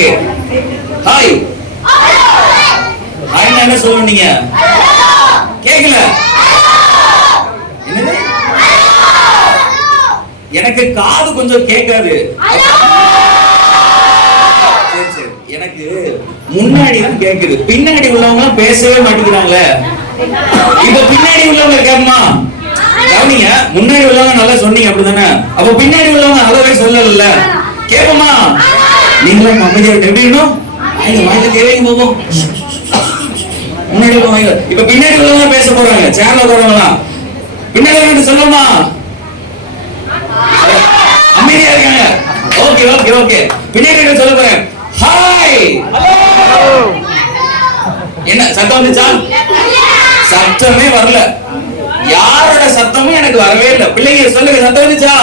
Okay. Hi. ஹாய்னா என்ன சொல்லணும் நீங்க? கேக்கல. என்னது? எனக்கு காது கொஞ்சம் கேட்காது. சரி சரி. எனக்கு முன்னாடி தான் கேக்குது. பின்னாடி உள்ளவங்க பேசவே மாட்டேங்கிறாங்களே. இப்ப பின்னாடி உள்ளவங்க கேட்குமா? கவனிங்க. முன்னாடி உள்ளவங்க நல்லா சொன்னீங்க அப்படிதானே? அப்ப பின்னாடி உள்ளவங்க நல்லாவே சொல்லல. கேப்பமா? நீங்களும் அமைதியா எப்படின்னு வாயில கேவீங்க போகும். முன்னாடி உள்ளவங்க இப்ப பின்னாடி உள்ளவங்க பேச போறாங்க. சேர்ல போறவங்களா பின்னாடி சொல்லுமா? அமைதியா இருக்காங்க. Okay okay okay. பின்னாடி சொல்ல போறேன். ஹாய். என்ன சத்தம் வந்துச்சா? சத்தமே வரல. யாரோட சத்தமும் எனக்கு வரவே இல்லை. பிள்ளைங்க சொல்லுங்க, சத்தம் வந்துச்சா?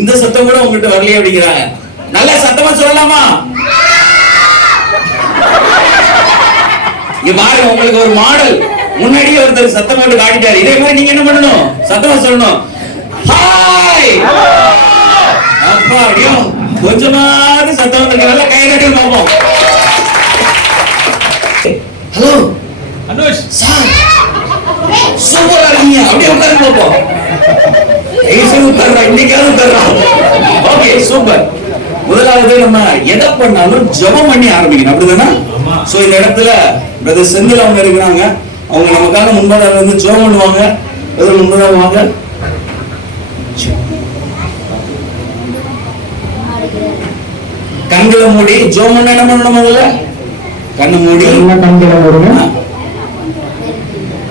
இந்த சத்தம் கூட உங்ககிட்ட வரலையே அப்படிங்கிறாங்க. நல்ல சத்தமா சொல்லலாமா? இங்க பாருங்க, உங்களுக்கு ஒரு மாடல். முன்னாடியே ஒருத்தர் சத்தம் போட்டு காட்டிட்டாரு. இதே மாதிரி நீங்க என்ன பண்ணணும்? சத்தமா சொல்லணும். ஹாய். அப்பா அடியோ கொஞ்சமாவது சத்தம் வந்துருக்கனால கை தட்டி பார்ப்போம். ஹலோ அனுஷ் சார், சூப்பரா இருக்கீங்க. அப்படியே உட்கார்ந்து பார்ப்போம். Okay super. முதலாவது நம்ம எதை பண்ணாலும் ஜெபம் பண்ணி ஆரம்பிக்கணும், அப்படிதானே? சோ இந்த இடத்துல பிரதர் செந்தில் அவங்க இருக்கிறாங்க. அவங்க நமக்காக முன்பதாக வந்து ஜெபம் பண்ணுவாங்க. முன்பதாக வாங்க. கண்களை மூடி ஜெபம் பண்ண என்ன பண்ணணும்? முதல்ல கண்ணு மூடி கண்களை மூடுங்க.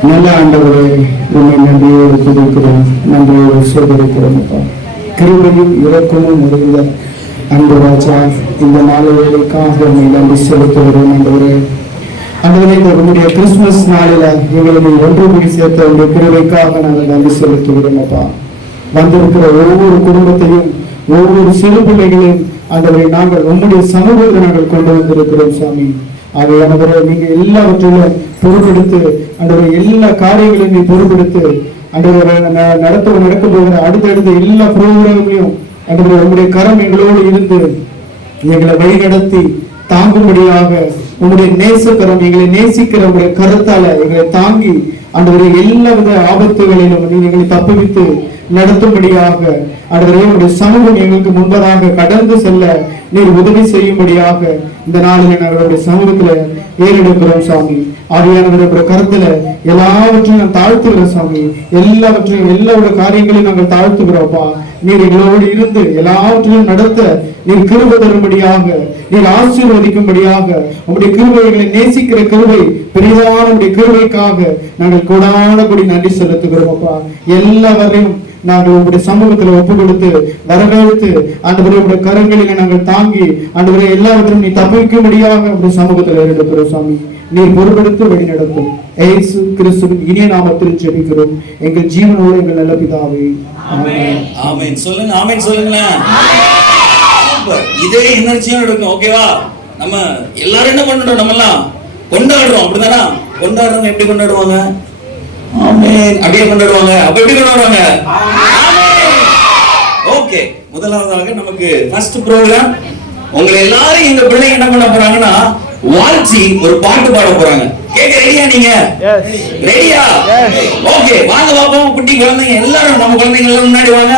நல்ல ஆண்டவரே, உன்னை நன்றியோடு துதிக்கிறோம், நன்றியோடு சோதரிக்கிறோம். கிருபையும் இரக்கமும் நிறைந்த அன்பு ராஜா, இந்த நாளை வேலைக்காக உன்னை நன்றி செலுத்துகிறோம். ஆண்டவரே, ஆண்டவரே, இந்த உங்களுடைய கிறிஸ்துமஸ் நாளில எங்களை நீ ஒன்று கூடி சேர்த்த உங்களுடைய கிருபைக்காக நாங்கள் நன்றி செலுத்துகிறோம். அப்பா, வந்திருக்கிற ஒவ்வொரு குடும்பத்தையும் ஒவ்வொரு சிறு பிள்ளைகளையும் ஆண்டவரை நாங்கள் உங்களுடைய சமூகத்தை நாங்கள் கொண்டு வந்திருக்கிறோம் சாமி. ஆகவே ஆண்டவரே, நீங்க எல்லாவற்றிலும் பொறுப்பெடுத்து ஆண்டவரே, எல்லா காரியங்களையும் நீ பொறுப்பெடுத்து ஆண்டவரே, நடக்கும் போகிற அடுத்தடுத்த எல்லா புரோகிராம்களையும் ஆண்டவரே உங்களுடைய கரம் எங்களோடு இருந்து எங்களை வழிநடத்தி தாங்கும்படியாக உங்களுடைய நேசக்கரம், எங்களை நேசிக்கிற உங்களுடைய கருத்தால எங்களை தாங்கி ஆண்டவரே எல்லா வித ஆபத்துகளிலும் நீ எங்களை தப்புவித்து நடத்தும்படியாக ஆண்டவரே உங்களுடைய சமூகம் எங்களுக்கு முன்பதாக கடந்து செல்ல நீர் உதவி செய்யும்படியாக இந்த நாளில் நாங்களுடைய சமூகத்துல ஏறெடுக்கிறோம் சாமி. ஆவியானவருடைய கருத்துல எல்லாவற்றையும் நான் தாழ்த்துகிறோம் சாமி. எல்லாவோட காரியங்களையும் நாங்கள் தாழ்த்துகிறோம்ப்பா. நீர் எங்களோடு இருந்து எல்லாவற்றையும் நடத்த நீர் கிருபை தரும்படியாக, நீர் ஆசீர்வதிக்கும்படியாக, உங்களுடைய கிருபைகளை நேசிக்கிற கிருபை பெரிதான உங்களுடைய கிருபைக்காக நாங்கள் கொடானபடி நன்றி செலுத்துகிறோம் அப்பா. எல்லாவரையும் நாங்கள் உங்களுடைய சமூகத்துல ஒப்பு கொடுத்து வரவேற்று ஆண்டவரே கரங்களில நாங்கள் தாங்கி ஆண்டவரே எல்லாவற்றையும் நீ தப்பிக்கும்படியாக உங்களுடைய சமூகத்தில் எடுக்கிறோம் சாமி. நீர் பொறுப்பெடுத்து வழி நடத்தும் இயேசு கிறிஸ்துவின் இனிய நாமத்தில் ஜெபிக்கிறோம் எங்கள் ஜீவனோடு எங்கள் நல்ல பிதாவே, ஆமென். ஆமென் சொல்லுங்க. ஆமென் சொல்லுங்களேன். சூப்பர். இதே எனர்ஜியோட இருக்கும். ஓகேவா? நம்ம எல்லாரும் என்ன பண்ணணும்? நம்ம எல்லாம் கொண்டாடுறோம், அப்படிதானா? கொண்டாடுறவங்க எப்படி கொண்டாடுவாங்க? ஆமென் அப்படியே கொண்டாடுவாங்க. அப்ப எப்படி கொண்டாடுவாங்க? ஓகே. முதலாவதாக நமக்கு ஃபர்ஸ்ட் ப்ரோகிராம். உங்களை எல்லாரும் எங்க பிள்ளைங்க என்ன பண்ண போறாங்கன்னா வாழ்த்தி ஒரு பாட்டு பாட போறாங்க. கேட்க ரெடியா? நீங்க ரெடியா? ஓகே, வாங்க பாப்போம். குட்டி குழந்தைங்க எல்லாரும், நம்ம குழந்தைங்க எல்லாம் முன்னாடி வாங்க.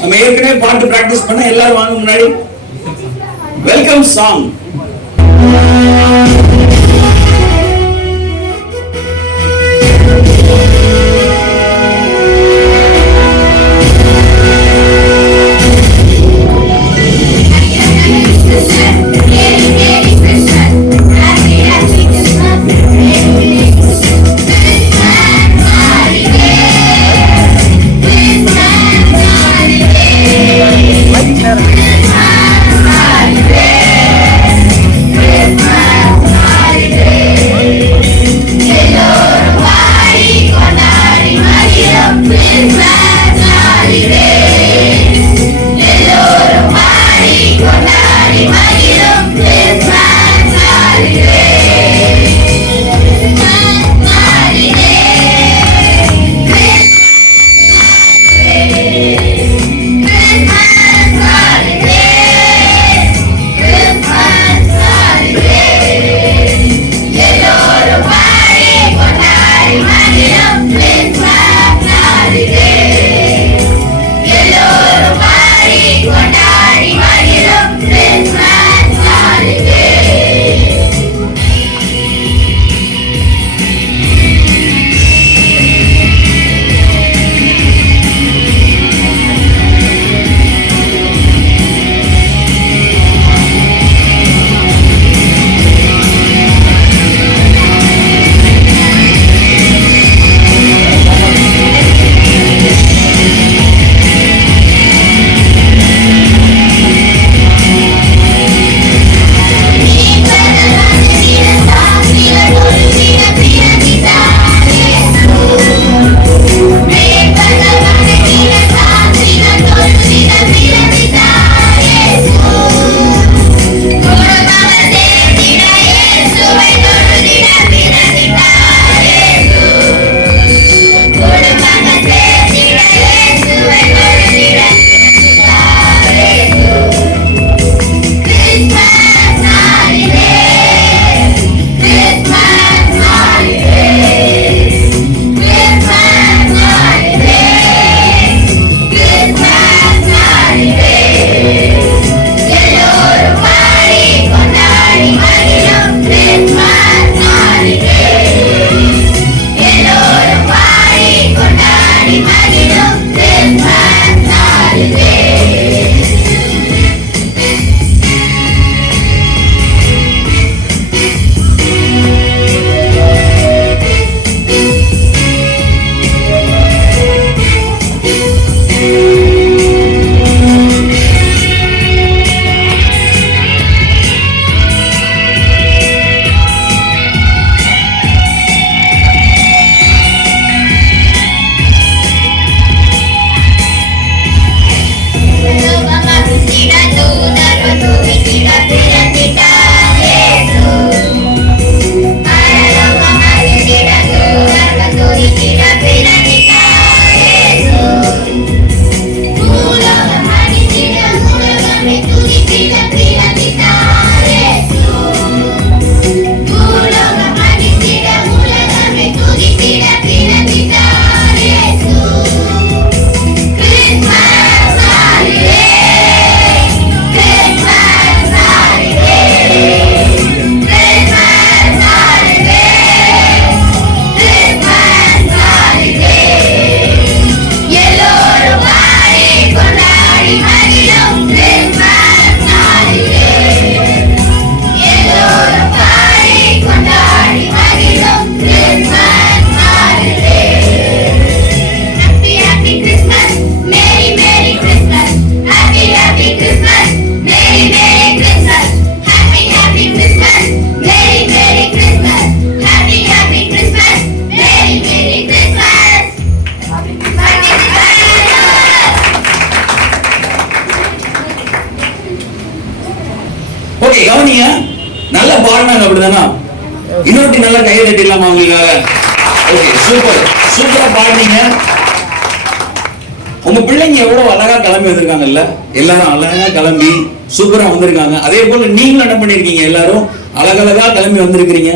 நம்ம ஏற்கனவே பாட்டு பிராக்டிஸ் பண்ண எல்லாரும் வாங்க முன்னாடி. Welcome song. Happy அப்படிதானா? இன்னொரு நல்லா கையை தட்டிடலாமா உங்களுக்காக? ஓகே, சூப்பர் சூப்பரா பாடுனீங்க. உங்க பிள்ளைங்க எவ்வளவு அழகா கிளம்பி வந்திருக்காங்கல்ல, எல்லாரும் அழகா கிளம்பி சூப்பரா வந்திருக்காங்க. அதே போல நீங்களும் என்ன பண்ணிருக்கீங்க, எல்லாரும் அழகழகா கிளம்பி வந்திருக்கிறீங்க.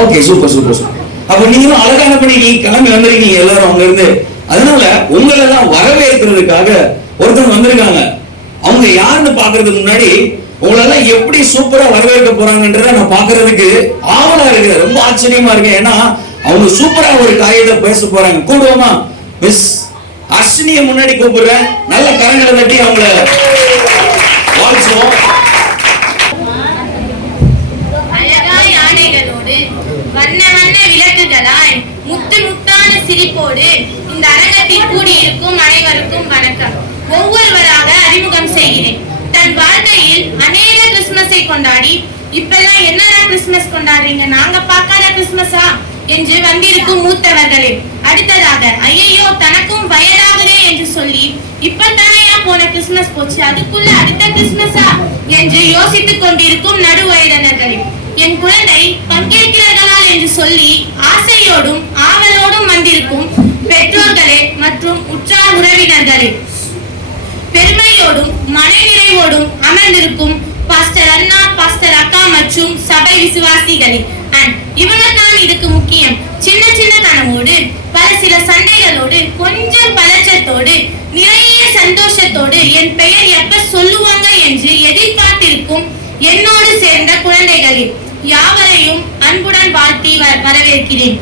Okay, super super super. அப்ப நீங்களும் அழகா என்ன பண்ணிருக்கீங்க, கிளம்பி வந்திருக்கீங்க எல்லாரும் அங்க இருந்து. அதனால உங்களை எல்லாம் வரவேற்கிறதுக்காக ஒருத்தவங்க வந்திருக்காங்க. அவங்க யாருன்னு பாக்குறதுக்கு முன்னாடி உங்களெல்லாம் எப்படி சூப்பரா வரவேற்க போறாங்கன்றத நான் பாக்குறதுக்கு ஆவலா இருக்கிறேன். ரொம்ப ஆச்சரியமா இருக்கு. ஏன்னா அவங்க சூப்பரா ஒரு காரியத்தை பேச போறாங்க. கூடுவோமா? மிஸ் அஸ்வினியை முன்னாடி கூப்பிடுறேன். நல்ல கரங்களை தட்டி அவங்கள வாழ்த்துவோம். அழகாய் ஆடைகளோடு வண்ண வண்ண விளக்குகளாய் முத்து முத்தான சிரிப்போடு இந்த அரங்கத்தில் கூடியிருக்கும் அனைவருக்கும் வணக்கம். ஒவ்வொருவராக அறிமுகம் செய்கிறேன். தன் வாழ்க்கையில் அநேக கிறிஸ்துமஸை கொண்டாடி இப்பெல்லாம் என்னடா கிறிஸ்துமஸ் கொண்டாடுறீங்க, நாங்க பார்க்காத கிறிஸ்துமஸா என்று வந்திருக்கும் மூத்தவர்களே, அடுத்ததாக ஐயோ தனக்கும் வயதாகுதே என்று சொல்லி இப்பத்தானையா போன கிறிஸ்துமஸ் போச்சு, அதுக்குள்ள அடுத்த கிறிஸ்துமஸா என்று யோசித்துக் கொண்டிருக்கும் நடுவயதினர்களே, என் குழந்தை பங்கேற்கிறார்களா என்று சொல்லி ஆசையோடும் ஆவலோடும் வந்திருக்கும் பெற்றோர்களே மற்றும் உற்றார் உறவினர்களே, பெருமையோடும் மனநிறைவோடும் அமர்ந்திருக்கும் பாஸ்டர் அண்ணா, பாஸ்டர் அக்கா மற்றும் சபை விசுவாசிகளே, இவங்க தான் இதுக்கு முக்கியம். சின்ன சின்ன கனவோடு பல சில சண்டைகளோடு கொஞ்சம் பதற்றத்தோடு நிறைய சந்தோஷத்தோடு என் பெயர் எப்ப சொல்லுவாங்க என்று எதிர்பார்த்திருக்கும் என்னோடு சேர்ந்த குழந்தைகளே, யாவரையும் அன்புடன் வாழ்த்தி வரவேற்கிறேன்.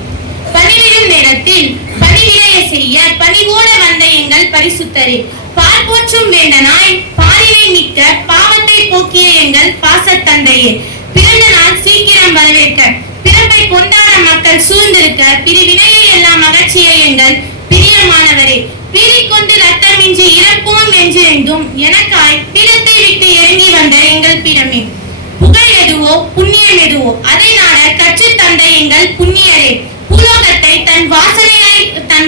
பணிவிடும் நேரத்தில் பணிவிடைய செய்ய பணிவோட வந்த எங்கள் பரிசுத்தரே, பால் போற்றும் வேண்டனாய் பாரினை மிக்க பாவத்தை போக்கிய எங்கள் பாசத்தந்தையே, பிறந்த நாள் சீக்கிரம் வரவேற்க பிறப்பை கொண்டாட மக்கள் சூழ்ந்திருக்க பிரிவினையை எல்லாம் அகற்றிய எங்கள் பிரியமானவரே, பீறிக்கொண்டு ரத்தமின்றி இறப்போம் என்று எங்கும் எனக்காய் பீடத்தை விட்டு இறங்கி வந்த எங்கள் பிறமே, புகழ் எதுவோ புண்ணியம் எதுவோ அதை நாட கற்றுத் தந்த எங்கள் புண்ணியரே, பூலோகத்தை தன்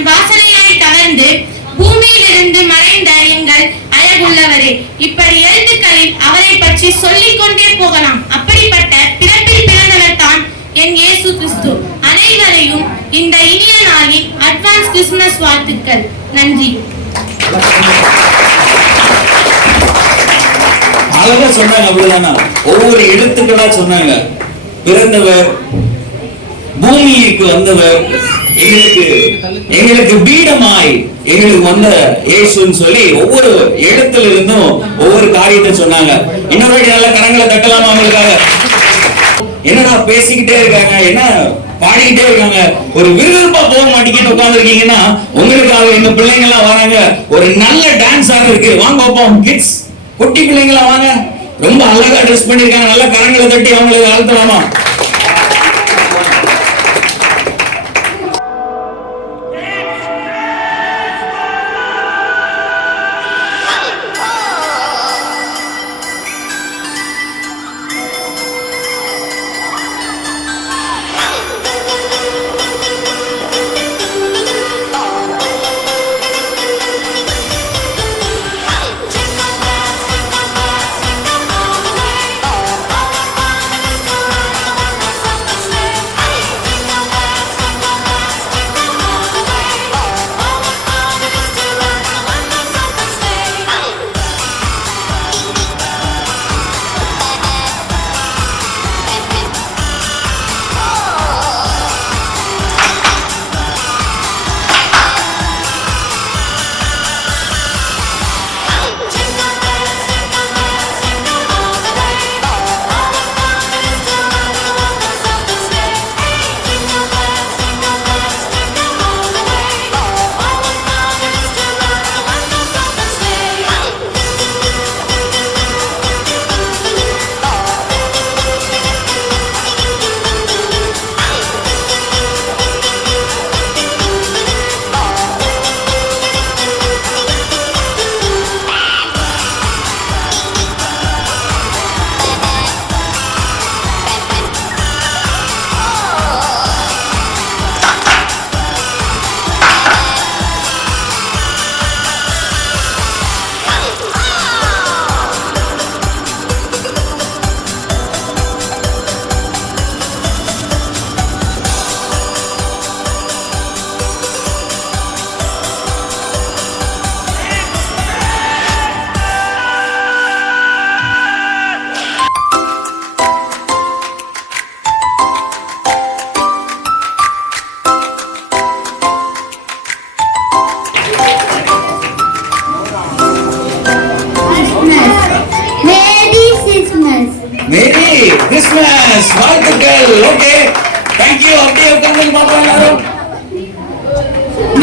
வாசனையாய் கவர்ந்து பூமியிலிருந்து மறைந்த எங்கள் அழகுள்ளவரே, இப்படி எழுத்துக்களில் அவரை பற்றி சொல்லிக் கொண்டே போகலாம். அப்படிப்பட்ட பிறப்பில் பிறந்தவர் தான் என் இயேசு கிறிஸ்து. அனைவரையும் இந்த இனிய நாளின் அட்வான்ஸ் கிறிஸ்துமஸ் வாழ்த்துக்கள். நன்றி. அழகா சொன்னாங்க. அப்படிதானா? ஒவ்வொரு எழுத்துக்களா சொன்னாங்க. பிறந்தவர், பூமிக்கு வந்தவர், எங்களுக்கு பீடமாய் எங்களுக்கு வந்த இயேசுன்னு சொல்லி ஒவ்வொரு எழுத்துல இருந்தும் ஒவ்வொரு காரியத்தை சொன்னாங்க. இன்னொரு நல்ல கரங்களை தட்டலாமா அவங்களுக்காக? என்னடா பேசிக்கிட்டே இருக்காங்க, என்ன பாடிக்கிட்டே இருக்காங்க, ஒரு விறுவிறுப்பா போக மாட்டேங்கிட்டு உட்கார்ந்து இருக்கீங்கன்னா உங்களுக்காக எங்க பிள்ளைங்க எல்லாம் வராங்க. ஒரு நல்ல டான்ஸ் ஆட இருக்கு, வாங்க பாப்போம். கிட்ஸ், குட்டி பிள்ளைங்களா வாங்க. ரொம்ப அழகா ட்ரெஸ் பண்ணிருக்காங்க. நல்ல கரங்களை தட்டி அவங்களுக்கு ஆழ்த்தலாமா? கிறிஸ்துமஸ் வாழ்த்துக்கள். Okay, thank you. அப்படியே உட்கார்ந்து பாப்போம் எல்லாரும்.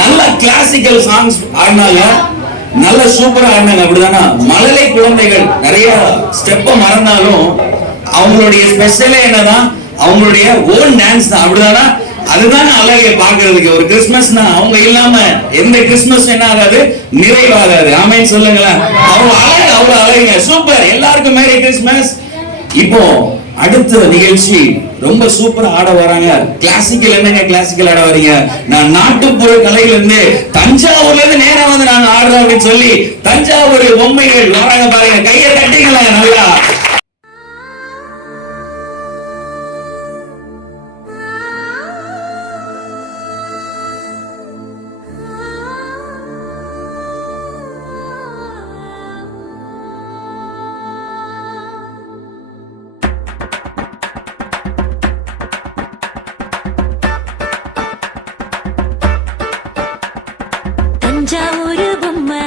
நல்ல கிளாசிக்கல் சாங்ஸ் ஆடினாங்க, நல்ல சூப்பரா ஆடினாங்க, அப்படிதானா? மழலை குழந்தைகள் நிறைய ஸ்டெப்ப மறந்தாலும் அவங்களுடைய ஸ்பெஷலே என்னதான் அவங்களுடைய ஓன் டான்ஸ் தான், அப்படிதானா? அதுதான் அழகை பாக்குறதுக்கு. ஒரு கிறிஸ்துமஸ்னா அவங்க இல்லாம எந்த கிறிஸ்துமஸ் என்ன ஆகாது, நிறைவாகாது. ஆமென் சொல்லுங்களேன். அவ்வளவு அழகு, அவ்வளவு அழகுங்க. சூப்பர். எல்லாருக்கும் மேரி கிறிஸ்துமஸ். இப்போ அடுத்த நிகழ்ச்சி ரொம்ப சூப்பரா ஆட வராங்க. கிளாசிக்கல் என்னங்க கிளாசிக்கல் ஆட வரீங்க? நான் நாட்டுப்புற கலையில இருந்து தஞ்சாவூர்ல இருந்து நேரா வந்து நாங்க ஆடுறோம் அப்படின்னு சொல்லி தஞ்சாவூர் பொம்மைகள் வராங்க பாருங்க. கையை தட்டிங்களேன் நல்லா. தஞ்சாவூரு பொம்மை,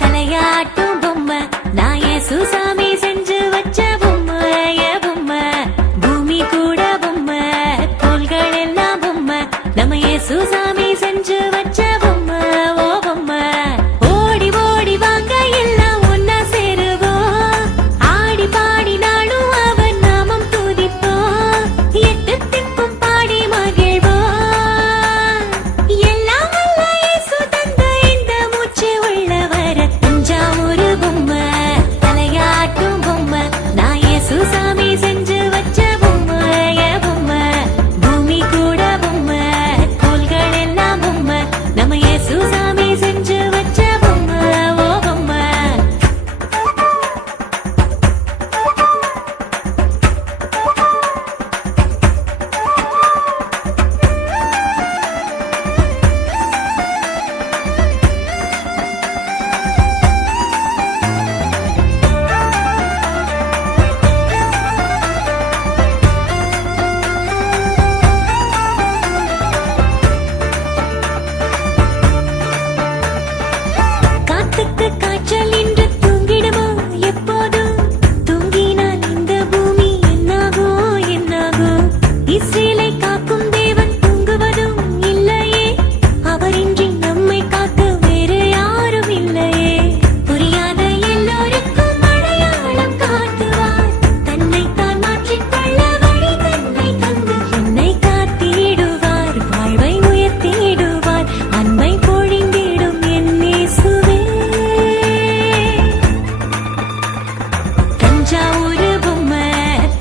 தலையாட்டும் பொம்மை, நான் ஏசுசாமி செஞ்சு வச்ச பொம்மை, என் பொம்மை. பூமி கூட பொம்மை, தோள்கள் எல்லாம் பொம்மை, நம்ம ஏசுசாமி செஞ்சு வச்ச பொம்மை, ஓ பொம்மை. ஓடி ஓடி வாங்க எல்லாம் ஒன்னா சேருவோம், ஆடி பாடி நாளும் அவன் நாமம் துதிப்போம், எட்டு திக்கும் பாடி மகிழ்வோம். எல்லாம் வல்ல இயேசு தந்த இந்த மூச்சு உள்ளவர. தஞ்சாவூரு பொம்மை, தலையாட்டும் பொம்மை, நான் இயேசுசாமி செஞ்சு வச்ச பொம்மை, என் பொம்மை. பூமி கூட பொம்மை, தோள்கள் எல்லாம் பொம்மை, நம்ம இயேசுசாமி செஞ்சு வச்ச பொம்மை, ஓ பொம்மை. காத்துக்கு காய்ச்சல் இன்று தூங்கிடுமோ எப்போதும்? தூங்கினால் இந்த பூமி என்னாகும் என்னாகும்? இஸ்ரேலை காக்கும் தேவன் தூங்குவதும் இல்லையே, அவரின்றி நம்மை காக்க வேறு யாரும் இல்லையே. புரியாத எல்லோருக்கும் அடையாளம் காட்டுவார், தன்னைத்தான் மாற்றிக்கொள்ள வழி தன்னை தந்து என்னை காத்திடுவார், வாழ்வை உயர்த்திடுவார், அன்பை பொழிந்திடும் என் இயேசுவே. தஞ்சாவூரு பொம்மை,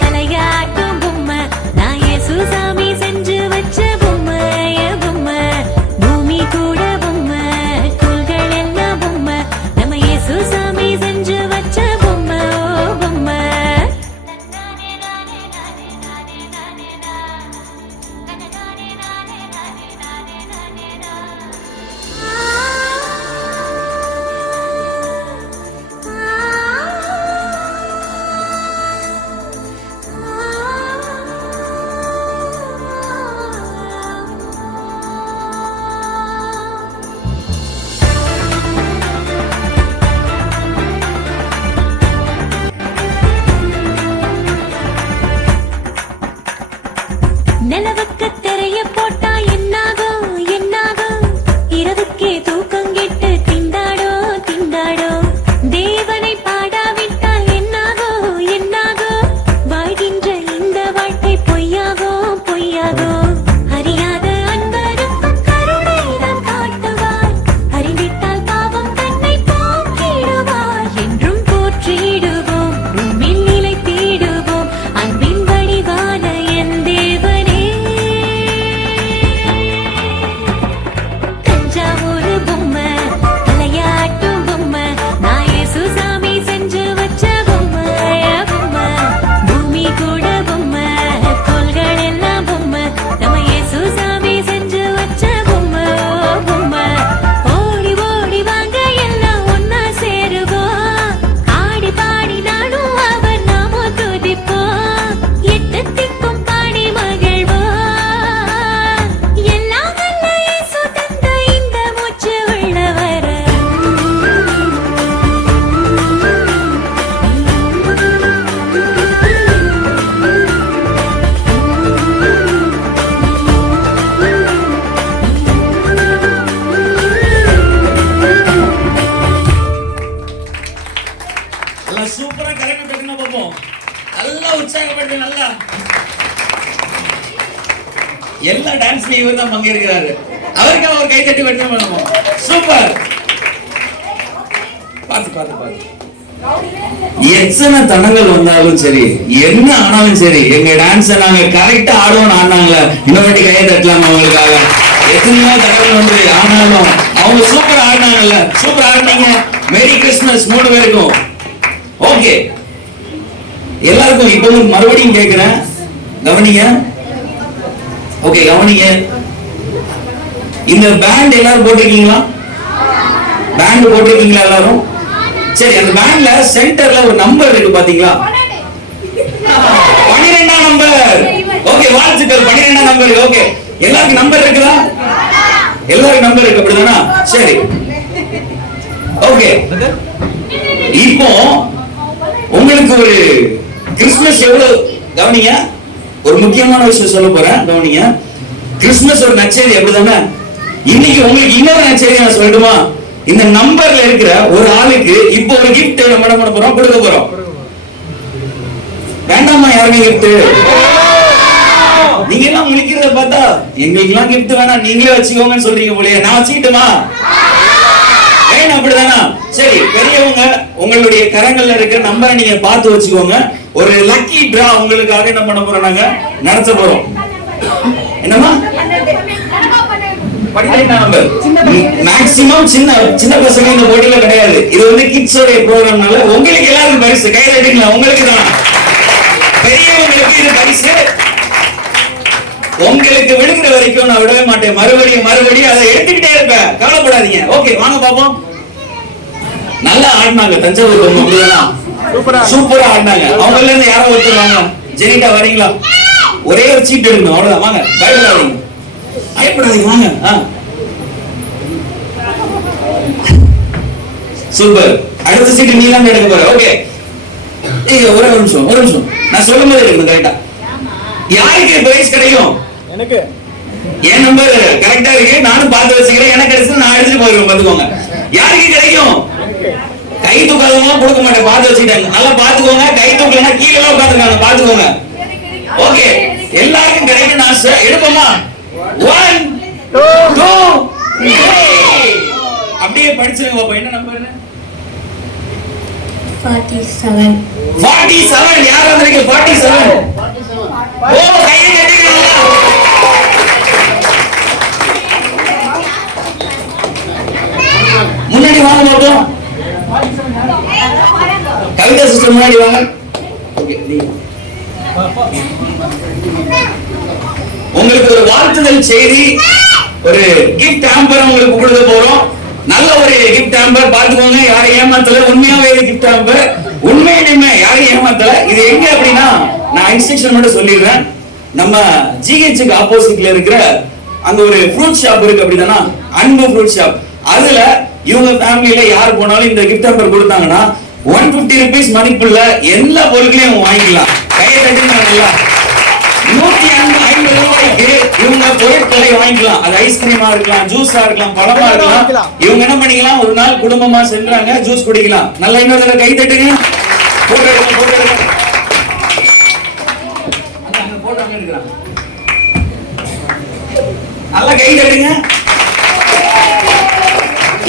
தலையாட்டும் பொம்மை, நான் இயேசுசாமி செஞ்சு வச்ச பொம்மை, என் பொம்மை. பூமி கூட பொம்மை, தோள்கள் எல்லாம் பொம்மை, நம்ம இயேசுசாமி செஞ்சு வச்ச பொம்மை, ஓ பொம்மை. நிலவுக்கு திரைய போட்டா என்னாகும் என்னாகும்? இரவுக்கே தூக்கம் கெட்டு திண்டாடோ திண்டாடோ. தேவனை பாடாவிட்டால் என்னாகோ என்னாகோ? வாழ்கின்ற இந்த வாழ்க்கை பொய்யாகோ பொய்யாகோ. அறியாத அன்பருக்கும் கருணை நாம் காட்டுவார், அறிந்திட்டால் பாவம் தன்னை போக்கிடுவார். என்றும் போற்றிடுவோம், உம்மில் நிலைத்திடுவோம், அன்பின் வடிவான என் தேவனே. எல்லா டான்ஸ்லயும் இவர் தான் பங்கேற்கிறாரு. அவருக்கு அவர் கை தட்டி வெற்றி பண்ணுவோம். சூப்பர். பாத்து எத்தனை தடங்கள் வந்தாலும் சரி, என்ன ஆனாலும் சரி, எங்க டான்ஸ நாங்க கரெக்டா ஆடுவோம். ஆடினாங்களே இன்னொரு கையை தட்டலாம் அவங்களுக்காக. எத்தனையோ தடங்கள் வந்து ஆனாலும் அவங்க சூப்பர் ஆடினாங்கல்ல, சூப்பர் ஆடினீங்க. மேரி கிறிஸ்மஸ் 3 பேருக்கும். ஓகே, எல்லாருக்கும் இப்போ மறுபடியும் கேட்கிறேன், கவனிங்க. ஓகே, கவனிங்க. இந்த பேண்ட் எல்லாரும் போட்டிருக்கீங்களா? பேண்ட் போட்டிருக்கீங்களா எல்லாரும்? சரி, அந்த பேண்ட்ல சென்டர்ல ஒரு நம்பர் இருக்கு பாத்தீங்களா? 12ஆம் நம்பர். ஓகே, வாழ்த்துக்கள். 12ஆம் நம்பர். ஓகே, எல்லாருக்கும் நம்பர் இருக்குதா? எல்லாருக்கும் நம்பர் இருக்கு, அப்படிதானா? சரி, ஓகே. இப்போ உங்களுக்கு ஒரு கிறிஸ்துமஸ் எவ்வளவு, கவனிங்க, ஒரு முக்கியமான விஷயம் சொல்ல போறேன், கவனிங்க. கிறிஸ்துமஸ் ஒரு நற்செய்தி, அப்படிதானே? இன்னைக்கு உங்களுக்கு இன்னொரு நற்செய்தி நான் சொல்லட்டுமா? இந்த நம்பர்ல இருக்கிற ஒரு ஆளுக்கு இப்போ ஒரு கிஃப்ட் நம்ம என்ன பண்ண போறோம், கொடுக்க போறோம். வேண்டாமா யாருமே கிஃப்ட்? நீங்க எல்லாம் முழிக்கிறத பார்த்தா எங்களுக்கு எல்லாம் கிஃப்ட் வேணாம், நீங்களே வச்சுக்கோங்கன்னு சொல்றீங்க போலயே. நான் வச்சுக்கிட்டுமா? வேணும், அப்படிதானா? சரி, பெரியவங்க உங்களுடைய கரங்கள்ல இருக்கிற நம்பரை நீங்க பார்த்து வச்சுக்கோங்க. ஒரு லக்கி டிரா உங்களுக்காக என்ன பண்ண போறோம், நாங்க நடத்த போறோம். என்னமா? 12ஆம் நம்பர். மேக்ஸிமம் சின்ன பசங்க இந்த போட்டியில கிடையாது. இது வந்து கிட்ஸோட ப்ரோகிராம்னால உங்களுக்கு எல்லாரும் பரிசு. கையில எடுங்களா, உங்களுக்கு தான். பெரியவங்களுக்கு இது பரிசு. உங்களுக்கு விழுகிற வரைக்கும் நான் விடவே மாட்டேன். மறுபடியும் அதை எடுத்துக்கிட்டே இருப்பேன். கவலைப்படாதீங்க. ஓகே, வாங்க பாப்போம். நல்லா ஆடினாங்க தஞ்சாவூர் பொம்மை. சூப்பரா ஆடினாங்க. அவங்கல இருந்து யாரோ ஒருத்தர் வாங்க. ஜெனிட்டா வரீங்களா? ஒரே ஒரு சீட் எடுக்கணும், அவ்வளவுதான். வாங்க, பயப்படாதீங்க. வாங்க. சூப்பர். அடுத்த சீட் நீ தான் எடுக்க போற. ஓகே, ஒரு நிமிஷம் நான் சொல்லும் போது எடுக்கணும் கரெக்டா. யாருக்கு பிரைஸ் கிடைக்கும்? எனக்கு. என் நம்பர் கரெக்டா இருக்கு, நானும் பார்த்து வச்சுக்கிறேன். எனக்கு கிடைச்சு நான் எடுத்துட்டு போயிருவேன், பாத்துக்கோங்க. யாருக்கு கிடைக்கும்? கை தூக்காதவங்க கொடுக்க மாட்டேன், பார்த்து வச்சுக்கிட்டாங்க. நல்லா பாத்துக்கோங்க. கை தூக்கலன்னா கீழே உட்காந்துருக்காங்க, பாத்துக்கோங்க. ஓகே, எல்லாருக்கும் கிடைக்கும். நான் எடுப்போமா? 1 2 3. அப்படியே படிச்சுங்க பாப்பா. என்ன நம்பர்? 47. 47. யார் வந்திருக்கீங்க? 47. ஓ, கையை தட்டுங்க. முன்னாடி வாங்க பாப்போம். கவிதா சிஸ்டர் முன்னாடி வாங்க. ஓகே, உங்களுக்கு ஒரு வாழ்த்துதல் செய்தி, ஒரு கிஃப்ட் ஹாம்பர் உங்களுக்கு கொடுக்க போறோம். நல்ல ஒரு கிஃப்ட் ஹாம்பர், பாத்துக்கோங்க. யாரையும் ஏமாத்தல, உண்மையாவே கிஃப்ட் ஹாம்பர். உண்மையிலுமே யாரையும் ஏமாத்தல. இது எங்க அப்படின்னா, நான் இன்ஸ்ட்ரக்ஷன் மட்டும் சொல்லிடுறேன். நம்ம ஜிஹெச்சுக்கு ஆப்போசிட்ல இருக்கிற அங்க ஒரு ஃப்ரூட் ஷாப் இருக்கு, அப்படிதானா? அன்பு ஃப்ரூட் ஷாப். அதுல இவங்க ஃபேமிலியில யார் போனாலும் இந்த கிஃப்ட் ஹாம்பர் கொடுத்தாங்கன்னா 150 rupees மதிப்புள்ள எல்லா பொருட்களையும் வாங்கிக்கலாம். கையை தட்டினா 150 ரூபாய்க்கு இவங்க பொருட்களை வாங்கிக்கலாம். அது ஐஸ்கிரீமா இருக்கலாம், ஜூஸா இருக்கலாம், பழமா இருக்கலாம். இவங்க என்ன பண்ணிக்கலாம், ஒரு நாள் குடும்பமா சென்றாங்க, ஜூஸ் குடிக்கலாம். நல்லா இன்னொரு தடவை கை தட்டுங்க. போட்டோ எடுங்க. நல்லா கை தட்டுங்க.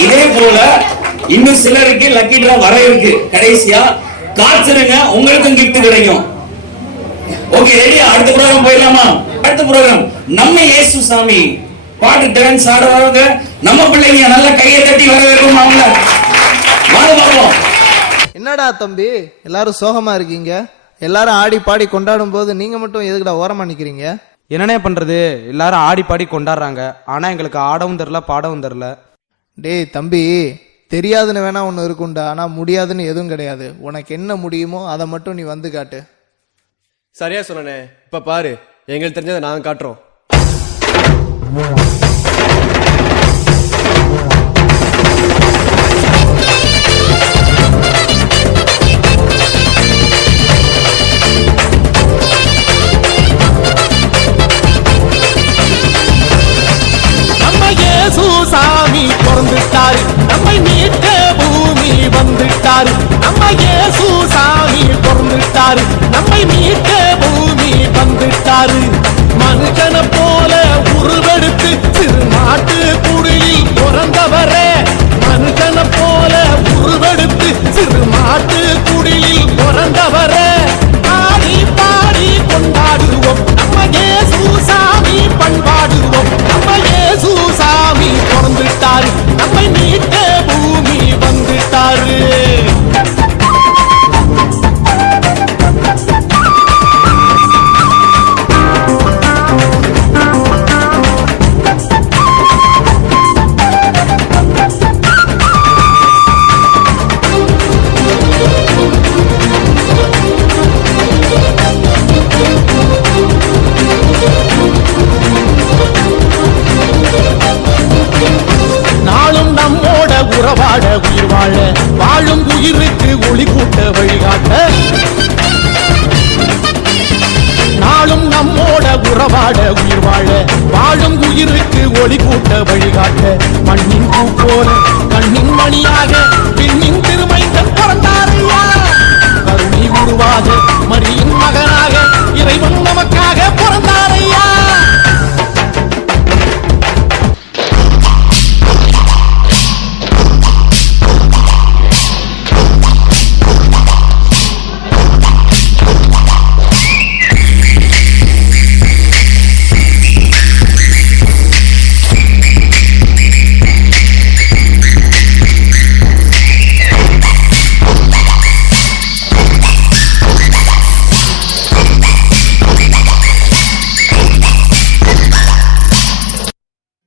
இதே போல இன்னும் சிலருக்கு லக்கி டிரா வர இருக்கு. கடைசியா காத்துருங்க, உங்களுக்கும் கிஃப்ட் கிடைக்கும். ஓகே, ரெடியா? அடுத்த ப்ரோகிராம் போயிடலாமா? அடுத்த ப்ரோகிராம் நம்ம இயேசு சாமி பாட்டு டான்ஸ் ஆடுவாங்க. நம்ம பிள்ளைங்க நல்ல கையை தட்டி வரவேற்கும் அவங்க. வாங்க பாப்போம். என்னடா தம்பி எல்லாரும் சோகமா இருக்கீங்க? எல்லாரும் ஆடி பாடி கொண்டாடும் போது நீங்க மட்டும் எதுக்குடா ஓரமா நிக்கிறீங்க? என்னனே பண்றது, எல்லாரும் ஆடி பாடி கொண்டாடுறாங்க. ஆனா எங்களுக்கு ஆடவும் தெரில, பாடவும் தெரில. டேய் தம்பி, தெரியாதுன்னு வேணா ஒன்று இருக்கும்டா, ஆனா முடியாதுன்னு எதுவும் கிடையாது. உனக்கு என்ன முடியுமோ அதை மட்டும் நீ வந்து காட்டு. சரியா சொன்னே. இப்ப பாரு, எங்களுக்கு தெரிஞ்சதை நாங்க காட்டுறோம். நம்ம இயேசு சாமி பிறந்துட்டாரு, நம்மை மீட்க பூமி வந்துட்டாரு. நம்ம இயேசு சாமி பிறந்துட்டாரு, நம்மை மீட்க பூமி வந்துட்டாரு. மனுஷனை போல உறவாட உயிர் வாழ வாழும் உயிருக்கு ஒளி கூட்ட வழிகாட்ட மண்ணின் பூ போல கண்ணின் மணியாக பின்னின் திருமைந்தன் பிறந்தாரையா கருணை உருவாக மரியின் மகனாக இறைவன் நமக்காக பிறந்தாரையா.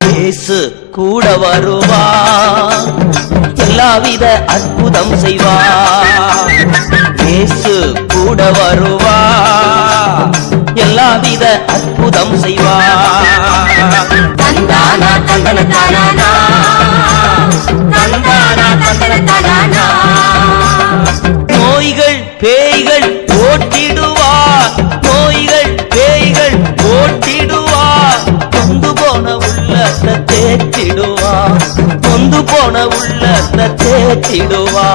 இயேசு கூட வருவா, எல்லாவித அற்புதம் செய்வா. இயேசு கூட வருவா, எல்லாவித அற்புதம் செய்வா. தந்தானா தந்தன தானா, தந்தானா தந்தன தானா. நோய்கள் பேய்கள் ஓட்டிடுவார், நோய்கள் பேய்கள் ஓட்டிடுவார். கொண்டு போன உள்ளத்தை தேற்றிடுவா, கொண்டு போன உள்ளத்தை தேற்றிடுவா.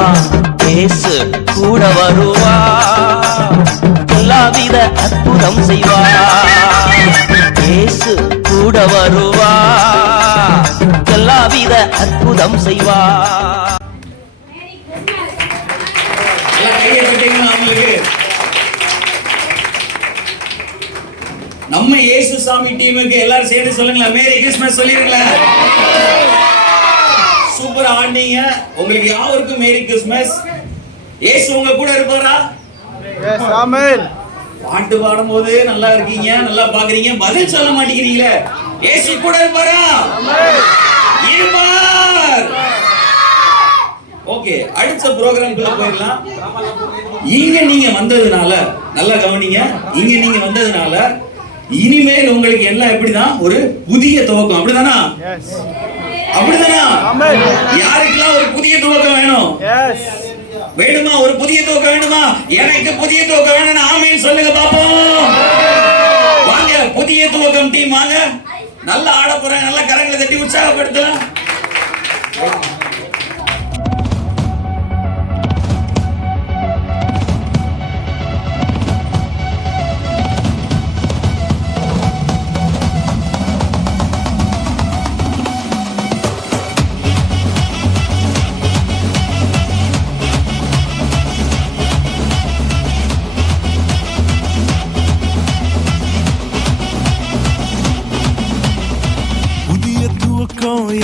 இயேசு கூட வருவா, எல்லாவித அற்புதம் செய்வா. இயேசு கூட வருவா, எல்லாவித அற்புதம் செய்வா. நம்ம இயேசு சாமி டீமுக்கு எல்லாரும் சேர்ந்து சொல்லுங்களா, மேரி கிறிஸ்மஸ் சொல்லிருங்களா. சூப்பரா ஆண்டீங்க, உங்களுக்கு யாருக்கும் மேரி கிறிஸ்மஸ். இயேசு உங்க கூட இருப்பாரா? எஸ் ஆமென். பாட்டு பாடும்போது நல்லா இருக்கீங்க, நல்லா பாக்குறீங்க, பதில் சொல்ல மாட்டேங்கிறீங்களே. இயேசு கூட இருப்பாரா? இருப்பார். ஓகே, அடுத்த ப்ரோகிராம்க்குள்ள போயிடலாம். இங்க நீங்க வந்ததுனால நல்லா கவனிங்க, இங்க நீங்க வந்ததுனால இனிமேல் உங்களுக்கு எல்லாம் எப்படிதான் ஒரு புதிய துவக்கம், அப்படிதானா? அப்படிதானா? யாருக்கெல்லாம் ஒரு புதிய துவக்கம் வேணும்? வேணுமா? ஒரு புதிய துவக்கம் வேணுமா? எனக்கு புதிய துவக்கம் வேணும், ஆமீன் சொல்லுங்க பாப்போம். வாங்க, புதிய துவக்கம் டீம் வாங்க. நல்லா ஆட போறேன், நல்லா கரங்களை தட்டி உற்சாகப்படுத்தலாம்.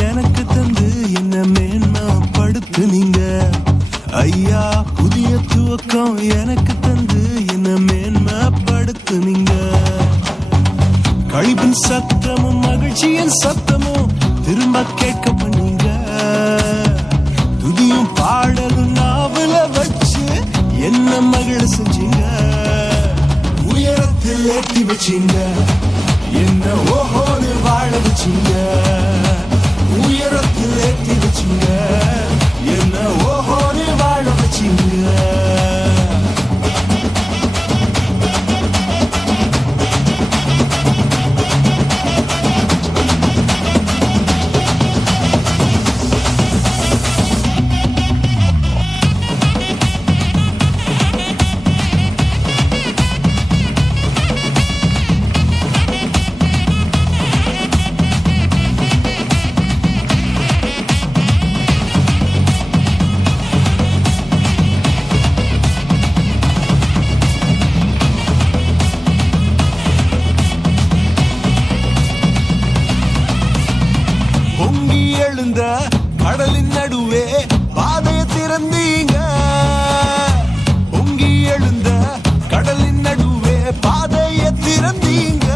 எனக்கு தந்து என்ன மேன்மைப்படுத்துனீங்க ஐயா. புதிய துவக்கம் எனக்கு தந்து என்ன மேன்மைப்படுத்துனீங்க. கழிப்பின் சத்தமும் மகிழ்ச்சியின் சத்தமும் திரும்ப கேட்க பண்ணீங்க. துதியும் பாடலும் நாவல வச்சு என்ன மகிழ செஞ்சீங்க. உயரத்தில் ஏற்றி வச்சீங்க, என்ன ஓஹோன்னு வாழ வச்சீங்க. உயரத்தில் ஏற்றி வச்சீங்க, என்ன ஓஹோன்னு வாழ வச்சீங்க. கடலின் நடுவே பாதையை திறந்தீங்க. பொங்கி எழுந்த கடலின் நடுவே பாதையை திறந்தீங்க.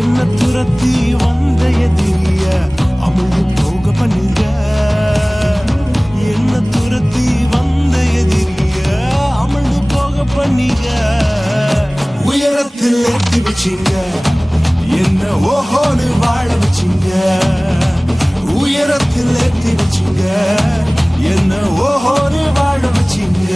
என்ன துரத்தி வந்த எதிரிய அமிழ்ந்து போக பண்ணீங்க. என்ன துரத்தி வந்த எதிரிய அமிழ்ந்து போக பண்ணீங்க. உயரத்தில் ஏற்றி வச்சீங்க, என்ன ஓஹோன்னு வாழ வச்சீங்க. உயரத்தில் ஏற்றி வச்சீங்க, என்ன ஓஹோன்னு வாழ வச்சீங்க.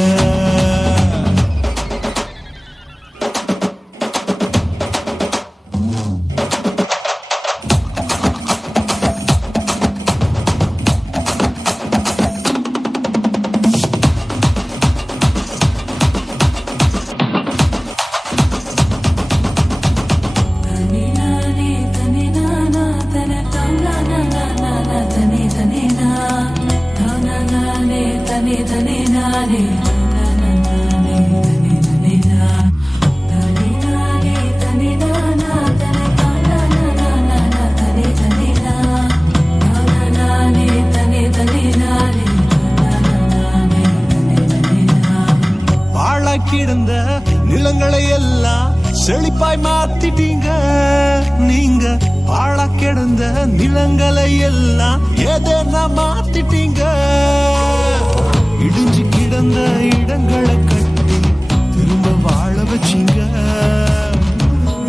கிடந்த நிலங்களை எல்லாம் செழிப்பாய் மாத்திட்டீங்க. நீங்க பாழா கிடந்த நிலங்களை எல்லாம் ஏதேனா மாத்திட்டீங்க. இடிஞ்சு கிடந்த இடங்களை கட்டி திரும்ப வாழ வச்சீங்க.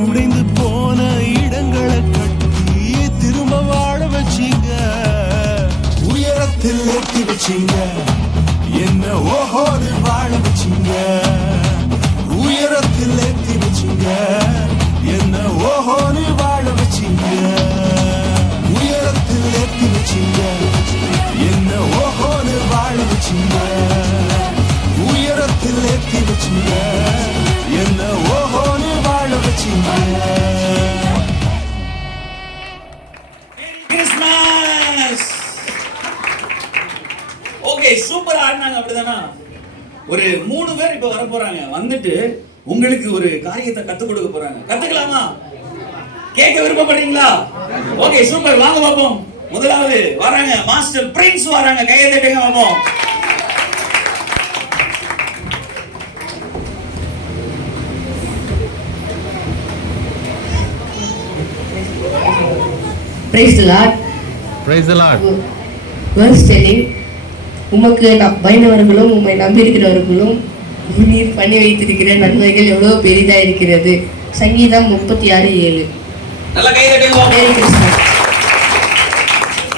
உடைந்து போன இடங்களை கட்டி திரும்ப வாழ வச்சீங்க. உயரத்தில் ஏற்றி வச்சீங்க. என்ன ஓஹோடு வாழ வச்சீங்க. உயரத்தில் ஏற்றி வச்சீங்க. என்ன ஓஹோடு வாழ வச்சீங்க. உயரத்தில் ஏற்றி வச்சீங்க. என்ன ஓஹோடு வாழ வச்சீங்க. உயரத்தில் ஏற்றி வச்சீங்க. என்ன ஓஹோடு வாழ வச்சீங்க. கிறிஸ்மஸ். ஓகே, சூப்பரா ஆடினாங்க. அப்படிதானா? ஒரு 3 பேர் இப்ப வர போறாங்க. வந்துட்டு உங்களுக்கு ஒரு காரியத்தை கத்துக் கொடுக்க போறாங்க. கத்துக்கலாமா? கேட்க விருப்பப்படுறீங்களா? Okay, super. வாங்க பாப்போம். முதலாவது வராங்க மாஸ்டர் பிரின்ஸ் வராங்க. கையை தட்டுங்க பாப்போம். Praise the Lord. Praise the Lord. Verse 10 உமக்கு பயந்தவர்களும் உம்மை நம்பியிருக்கிறவர்களும் நீர் பண்ணி வைத்திருக்கிற நன்மைகள் எவ்வளவு பெரிதா இருக்கிறது. சங்கீதம் 36:7. நல்ல கை தட்டுங்க பாப்போம்.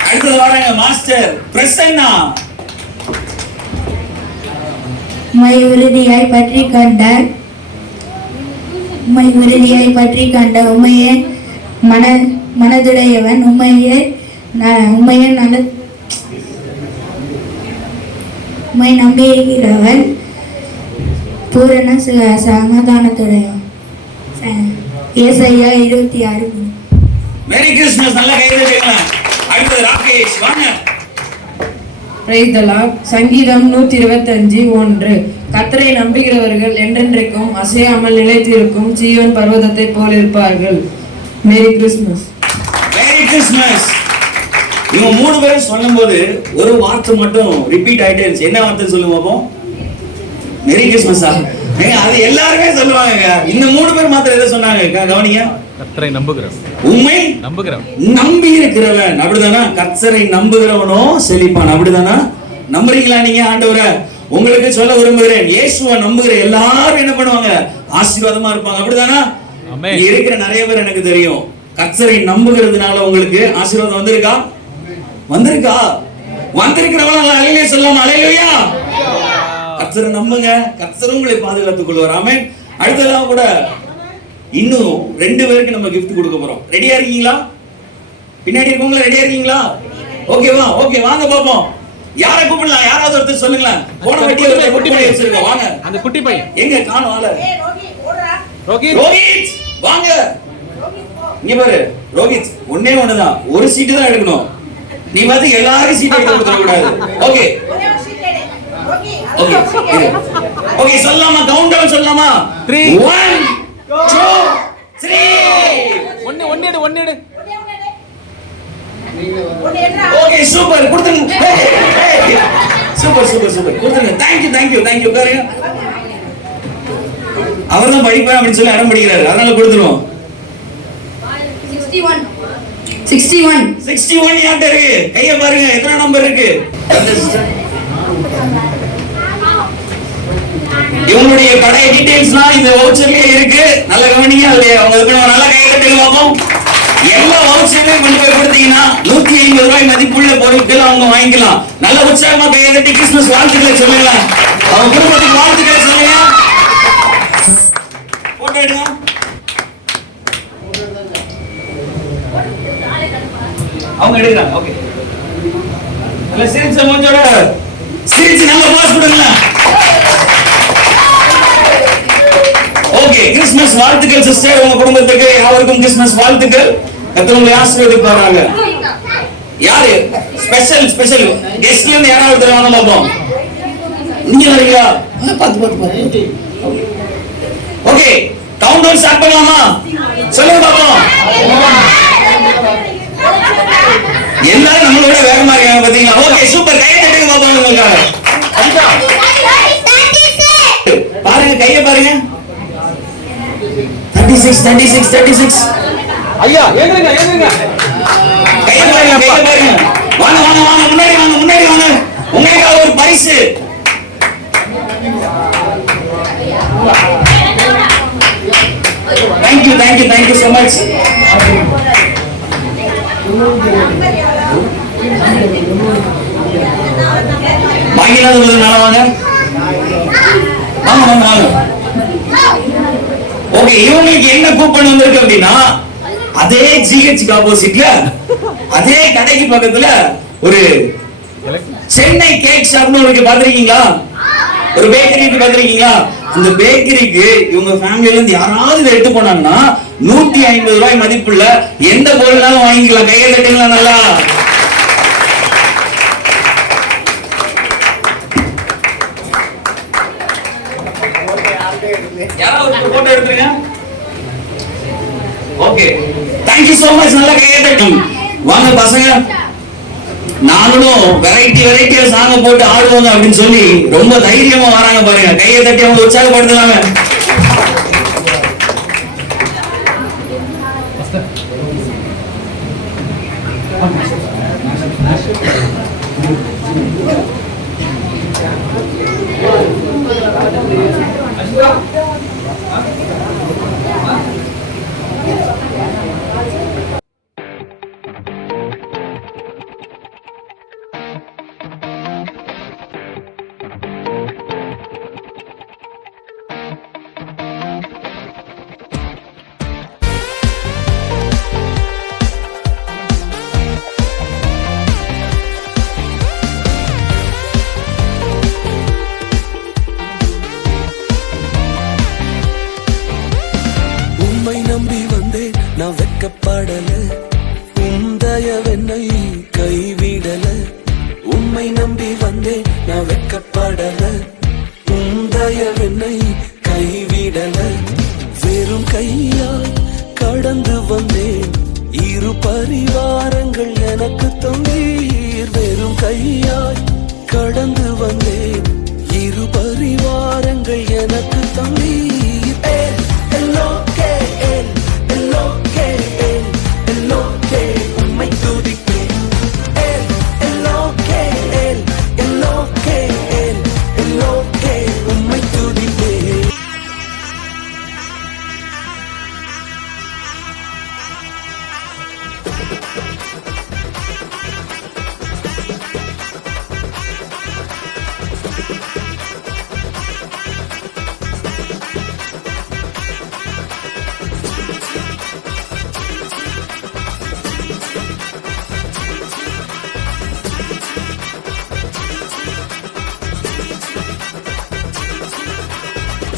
அடுத்து வராங்க மாஸ்டர் பிரசன்னா. உம்மை உறுதியாய் பற்றி கண்ட உம்மையே மனதுடையவன். உம்மை நம்பியிருக்கிறவன் பூரண சமாதானத்துடையவன். ஏசாயா 26. Merry Christmas. நல்ல கை தட்டுங்க. அடுத்து ராகேஷ் வாங்க. Praise the Lord. சங்கீதம் 125:1 கர்த்தரை நம்புகிறவர்கள் என்றென்றைக்கும் அசையாமல் நிலைத்திருக்கும் ஜீவன் பர்வதத்தை போல் இருப்பார்கள். Merry Christmas. Merry Christmas. இவங்க 3 பேரும் சொல்லும்போது ஒரு வார்த்தை மட்டும் ரிப்பீட் ஆயிட்டே இருந்துச்சு. என்ன வார்த்தை சொல்லுங்க பாப்போம்? மேரி கிறிஸ்மஸா? அது எல்லாருமே சொல்லுவாங்க. இந்த 3 பேர் மாத்திரம் எதை சொன்னாங்க கவனிங்க. கர்த்தரை நம்புகிறவன். உம்மை நம்பி இருக்கிறவன். அப்படிதானா? கர்த்தரை நம்புகிறவனோ செழிப்பான். அப்படிதானா? நம்புறீங்களா நீங்க ஆண்டவரை? உங்களுக்கு சொல்ல விரும்புகிறேன், இயேசுவை நம்புகிற எல்லாரும் என்ன பண்ணுவாங்க? ஆசீர்வாதமா இருப்பாங்க. அப்படிதானா? இருக்கிற நிறைய பேர் எனக்கு தெரியும். கர்த்தரை நம்புகிறதுனால உங்களுக்கு ஆசீர்வாதம் வந்திருக்கா? வந்திருக்கிறவங்க அல்லேலூயா சொல்லலாம். அல்லேலூயா. கர்த்தரை நம்புங்க, கர்த்தர் உங்களை பாதுகாத்துக் கொள்வார். ஆமென். அடுத்ததா கூட இன்னும் 2 பேருக்கு நம்ம gift கொடுக்க போறோம். ரெடியா இருக்கீங்களா? பின்னாடி இருக்கவங்க ரெடியா இருக்கீங்களா? ஓகேவா? ஓகே, வாங்க பாப்போம். யாரை கூப்பிடலாம்? யாராவது ஒருத்தர் சொல்லுங்களேன். போன வட்டியை குட்டி பையன் வச்சிருக்க. வாங்க. அந்த குட்டி பையன் எங்க காணோம்? ஆளு ரோஹித் வாங்க. இங்க பாரு ரோஹித், ஒண்ணே ஒண்ணுதான், ஒரு சீட்டு தான் எடுக்கணும். நீ வந்து எல்லாரும் சீட் எடுத்து கொடுத்துட கூடாது. ஓகே ஓகே ஓகே, சொல்லலாமா? கவுண்ட் டவுன் சொல்லலாமா? 3 1 2 3. ஒன்னு எடு. Okay, super. கொடுத்துங்க. சூப்பர் கொடுத்துங்க. Thank you. உட்காருங்க. அவர் தான் படிப்பேன் அப்படின்னு சொல்லி அடம் படிக்கிறாரு, அதனால கொடுத்துருவோம். 61 யார்ட்ட இருக்கு? கைய பாருங்க. எத்தனை நம்பர் இருக்கு? இவங்களுடைய கடை டீடைல்ஸ்லாம் இந்த வவுச்சர்லயே இருக்கு. நல்ல கவனிங்க. அதுல அவங்க இருக்கணும். நல்ல கை கட்டுங்க பாப்போம். எல்லா வவுச்சரையும் கொண்டு போய் கொடுத்தீங்கன்னா 150 ரூபாய் மதிப்புள்ள பொருட்கள் அவங்க வாங்கிக்கலாம். நல்ல உற்சாகமா கையை கட்டி கிறிஸ்துமஸ் வாழ்த்துக்களை சொல்லுங்க. அவங்க குடும்பத்துக்கு வாழ்த்துக்களை சொல்லுங்க. போட்டோ எடுங்க. அவங்க எடுக்கிறாங்க. ஓகே, நல்ல சிரிச்ச மூஞ்சோட சிரிச்சு நல்ல பாஸ் கொடுங்க. ஓகே, கிறிஸ்துமஸ் வாழ்த்துக்கள் சிஸ்டர். உங்க குடும்பத்துக்கு யாருக்கும் கிறிஸ்துமஸ் வாழ்த்துக்கள். கர்த்தர் உங்களை ஆசீர்வதிப்பாராக. யாரு ஸ்பெஷல் கெஸ்ட்ல இருந்து யாராவது வாங்க பாப்போம். நீங்க வரீங்களா? பாத்து. ஓகே, கவுண்ட் டவுன் ஸ்டார்ட் பண்ணலாமா? சொல்லுங்க பாப்போம். எல்லாரும் நம்மளோட வேகமா இருக்காங்க பாத்தீங்களா? Okay, super. கை தட்டுங்க பாப்போம். உங்களுக்காக பாருங்க, கையை பாருங்க. 36 36 36. ஐயா ஏங்குங்க ஏங்குங்க. கையை பாருங்க, கையை பாருங்க. வாங்க வாங்க வாங்க, முன்னாடி வாங்க, முன்னாடி வாங்க. உங்களுக்காக ஒரு பரிசு. Thank you thank you thank you so much. வாங்கினா மேல வாங்க வாங்க வாங்க வாங்க. ஓகே, இவங்களுக்கு என்ன கூப்பன் வந்திருக்கு அப்படின்னா, அதே ஜிஹெச் ஆப்போசிட்ல அதே கடைக்கு பக்கத்துல ஒரு சென்னை கேக் ஷாப்னு ஒரு பாத்திருக்கீங்களா? ஒரு பேக்கரி பாத்திருக்கீங்களா? அந்த பேக்கரிக்கு இவங்க ஃபேமிலில இருந்து யாராவது இதை எடுத்து போனாங்கன்னா 150 ரூபாய் மதிப்புள்ள எந்த பொருள்னாலும் வாங்கிக்கலாம். கையை தட்டுங்களா நல்லா. யாராவது போட்டோ எடுத்துருங்க. Okay, thank you so much. நல்லா கையை தட்டும். வாங்க பசங்க, நானும் வெரைட்டி வெரைட்டியா சாங்க போட்டு ஆடுவாங்க அப்படின்னு சொல்லி ரொம்ப தைரியமா வராங்க பாருங்க. கையை தட்டி அவங்க உற்சாகப்படுத்தலாங்க. நம்பி வந்தேன் நான் வெட்கப்படல, உந்தயவென்னை கைவிடல. உம்மை நம்பி வந்தேன் நான் வெட்கப்படல, உந்தயவென்னை கைவிடல. வெறும் கையால் கடந்து வந்தேன், இரு பரிவாரங்கள் எனக்கு தந்தீர். வெறும் கையால் கடந்து வந்தேன், இரு பரிவாரங்கள் எனக்கு தந்தீர்.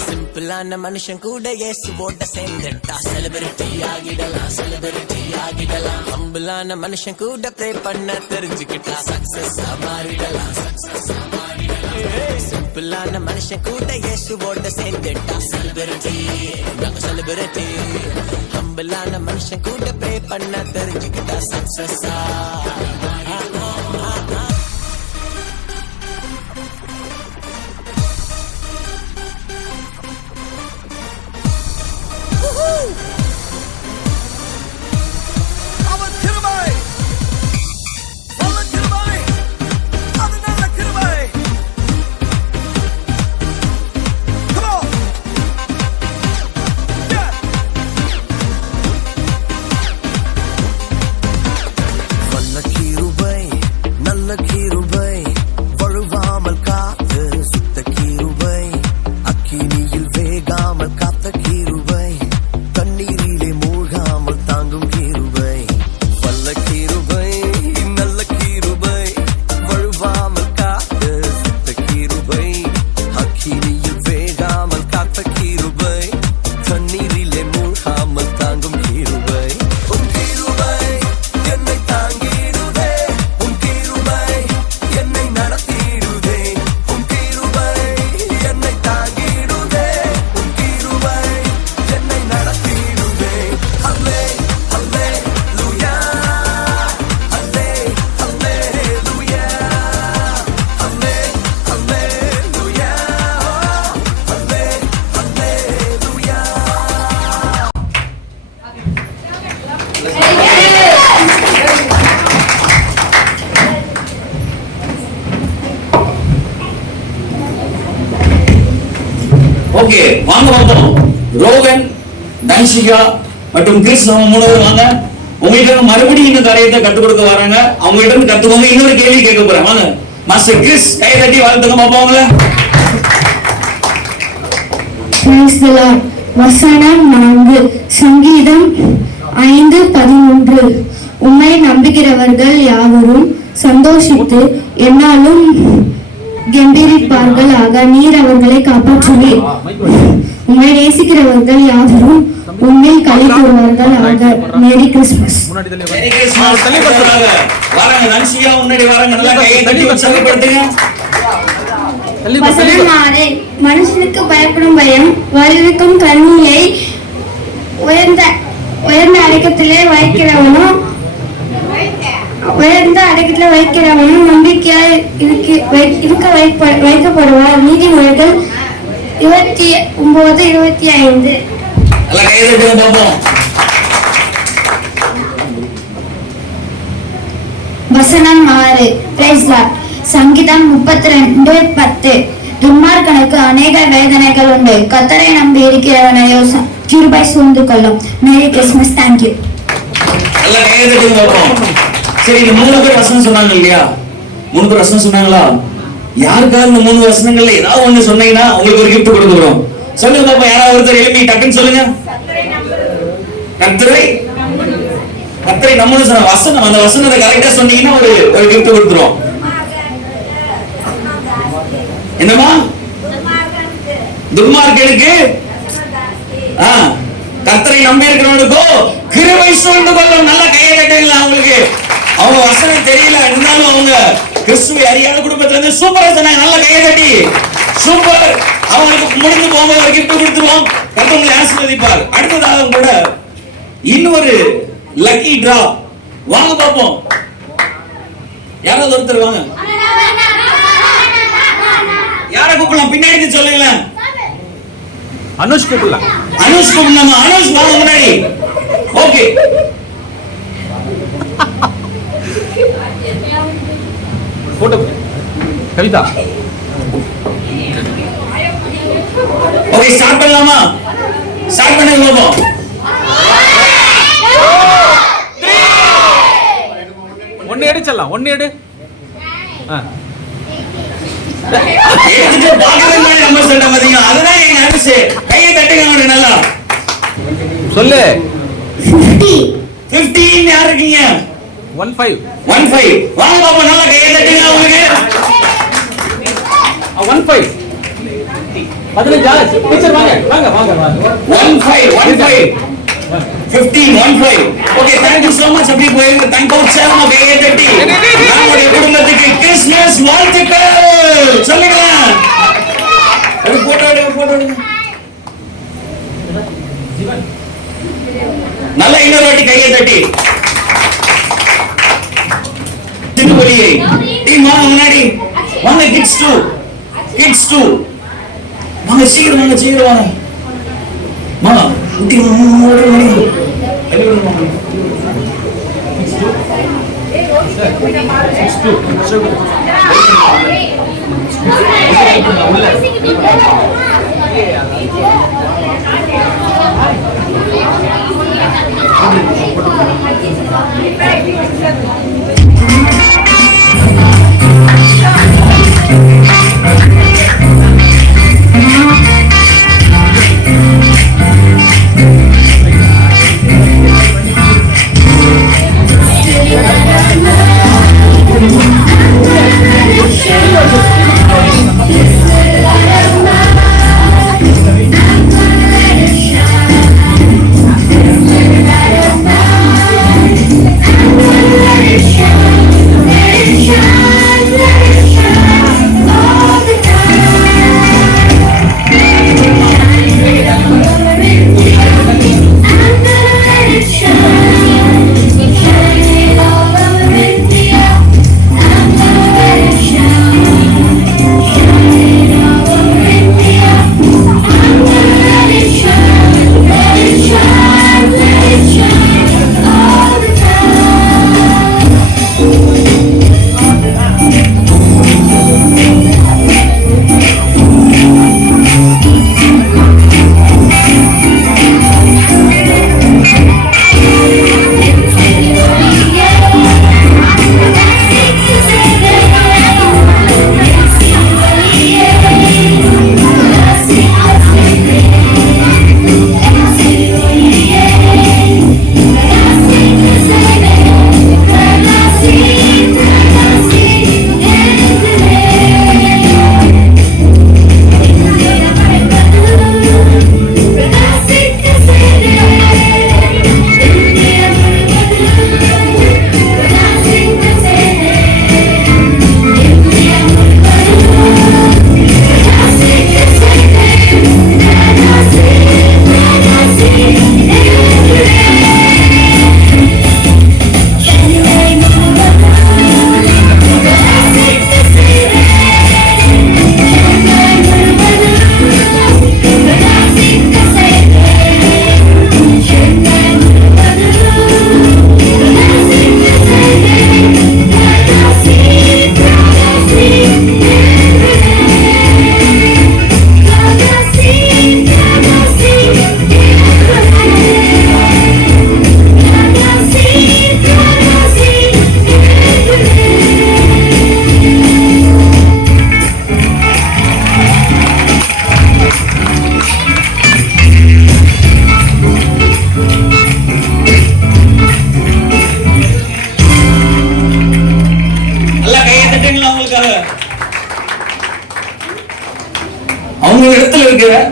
சிம்பிளான மனுஷன் கூட இயேசுவோட சேர்ந்துட்டா செலிபிரிட்டி ஆகிடலாம், செலிபிரிட்டி ஆகிடலாம். ஹம்பிளான மனுஷன் கூட ப்ரே பண்ண தெரிஞ்சுக்கிட்டா சக்சஸ் மாறிடலாம், சக்சஸ் மாறிடலாம். சிம்பிளான மனுஷன் கூட இயேசுவோட சேர்ந்துட்டா செலிபிரிட்டி, செலிபிரிட்டி. ஹம்பிளான மனுஷன் கூட ப்ரே பண்ண தெரிஞ்சுக்கிட்டா சக்சஸ். தண்ணீர் பார்ப்போம். ரோகன், தன்ஷிகா மற்றும் கிறிஸ் அவங்க 3 பேர் வாங்க. உங்களுக்கு மறுபடியும் இந்த காரியத்தை கத்துக் கொடுக்க வராங்க. அவங்க கிட்ட இருந்து கத்துக்கோங்க. இன்னொரு கேள்வி கேட்க போறேன். வாங்க மாஸ்டர் கிறிஸ், கையை தட்டி வாழ்த்துங்க பாப்போம் அவங்கள. Praise the Lord. வசனம் 4 சங்கீதம் 5:13 உம்மை நம்புகிறவர்கள் யாவரும் சந்தோஷித்து என்னாலும் கெம்பீரிப்பார்கள் ஆக நீர் அவர்களை காப்பாற்றுவீர். உம்மை நேசிக்கிறவர்கள் யாவரும் உண்மையில் களி கூறுவார்கள் ஆக. Merry Christmas. Merry Christmas. வாராங்க நன்சியா முன்னாடி வாராங்க. நல்லா கையை தட்டி உற்சாகப்படுத்துங்க. வசனம் 6 மனுஷனுக்கு பயப்படும் பயம் வருவிக்கும் கண்ணியை உயர்ந்த அடக்கத்திலே வைக்கிறவனும் நம்பிக்கையாய் இருக்க வைக்கப்படுவார். நீதிமொழிகள் 29:25. வசனம் 6 பிரைஸ் லார்ட். சங்கீதம் 32:10 துன்மார்க்கனுக்கு அநேக வேதனைகள் உண்டு, கர்த்தரை நம்பி இருக்கிறவனையோ கிருபை சூழ்ந்து கொள்ளும். Merry Christmas. தேங்க்யூ. சரி, இந்த 3 பேர் வசனம் சொன்னாங்க இல்லையா? 3 பேர் வசனம் சொன்னாங்களா? யாருக்காவது இந்த 3 வசனங்கள்ல ஏதாவது ஒண்ணு சொன்னீங்கன்னா உங்களுக்கு ஒரு கிஃப்ட் கொடுக்குறோம். சொல்லுங்க பாப்பா, யாராவது ஒருத்தர் எழுப்பி டக்குன்னு சொல்லுங்க. கர்த்தரை நம்மளும் சொன்ன வசனம், அந்த வசனத்தை கரெக்டா சொன்னீங்கன்னா ஒரு கிஃப்ட் கொடுத்துருவோம். என்னமா? துன்மார்க்கனுக்கு கர்த்தரை நம்பி இருக்கிறவனுக்கோ கிருபை சூழ்ந்து கொள்ளும். நல்ல கையை கட்டுங்களா அவங்களுக்கு. அவங்க வசனம் தெரியல இருந்தாலும் அவங்க கிறிஸ்துவை அறியாத குடும்பத்துல இருந்து சூப்பரா சொன்னாங்க. நல்ல கையை கட்டி சூப்பர். அவங்களுக்கு முடிந்து போகும்போது ஒரு கிஃப்ட் கொடுத்துருவோம். கர்த்தர் உங்களை ஆசீர்வதிப்பார். அடுத்ததாக கூட இன்னொரு லக்கி டிரா. வாங்க பாப்போம். யாராவது ஒருத்தர் வாங்க. யாரை கூப்பிடலாம்? பின்னாடி சொல்லுங்களேன். அனுஷ் கூப்பிடலாம். அனுஷ் கூப்பிடலாமா? அனுஷ் வாங்க முன்னாடி. Okay. Photo Kavitha. Okay, start பண்ணலாமா? ஸ்டார்ட் பண்ணுங்க பாப்போம். ஒன்னு எடுச்சலாம். ஒன்னு எடு. எடுத்து பாக்கவே மாதிரி நம்பர் சொல்ற பாத்தீங்க. அதுதான் எங்க அனுஷ். கையை தட்டுங்க நல்லா. சொல்லு. 15 யார் இருக்கீங்க? 15 வாங்க பாப்பா, நல்லா கையை தட்டுங்க உங்களுக்கு. 15 15 டீச்சர் வாங்க வாங்க வாங்க வாங்க. 15 okay, thank you so much. அப்படி போயிருங்க. thank you உற்சாகமா கையை தட்டி நம்முடைய குடும்பத்துக்கு கிறிஸ்மஸ் வாழ்த்துக்கள் சொல்லுங்க. ஒரு போட்டோ எடுங்க. நல்ல இன்னொரு வாட்டி கையை தட்டி திருப்பலியை டீம் வாங்க முன்னாடி வாங்க. கிட்ஸ் 2 வாங்க, சீக்கிரம் வாங்க. மாமா குட்டி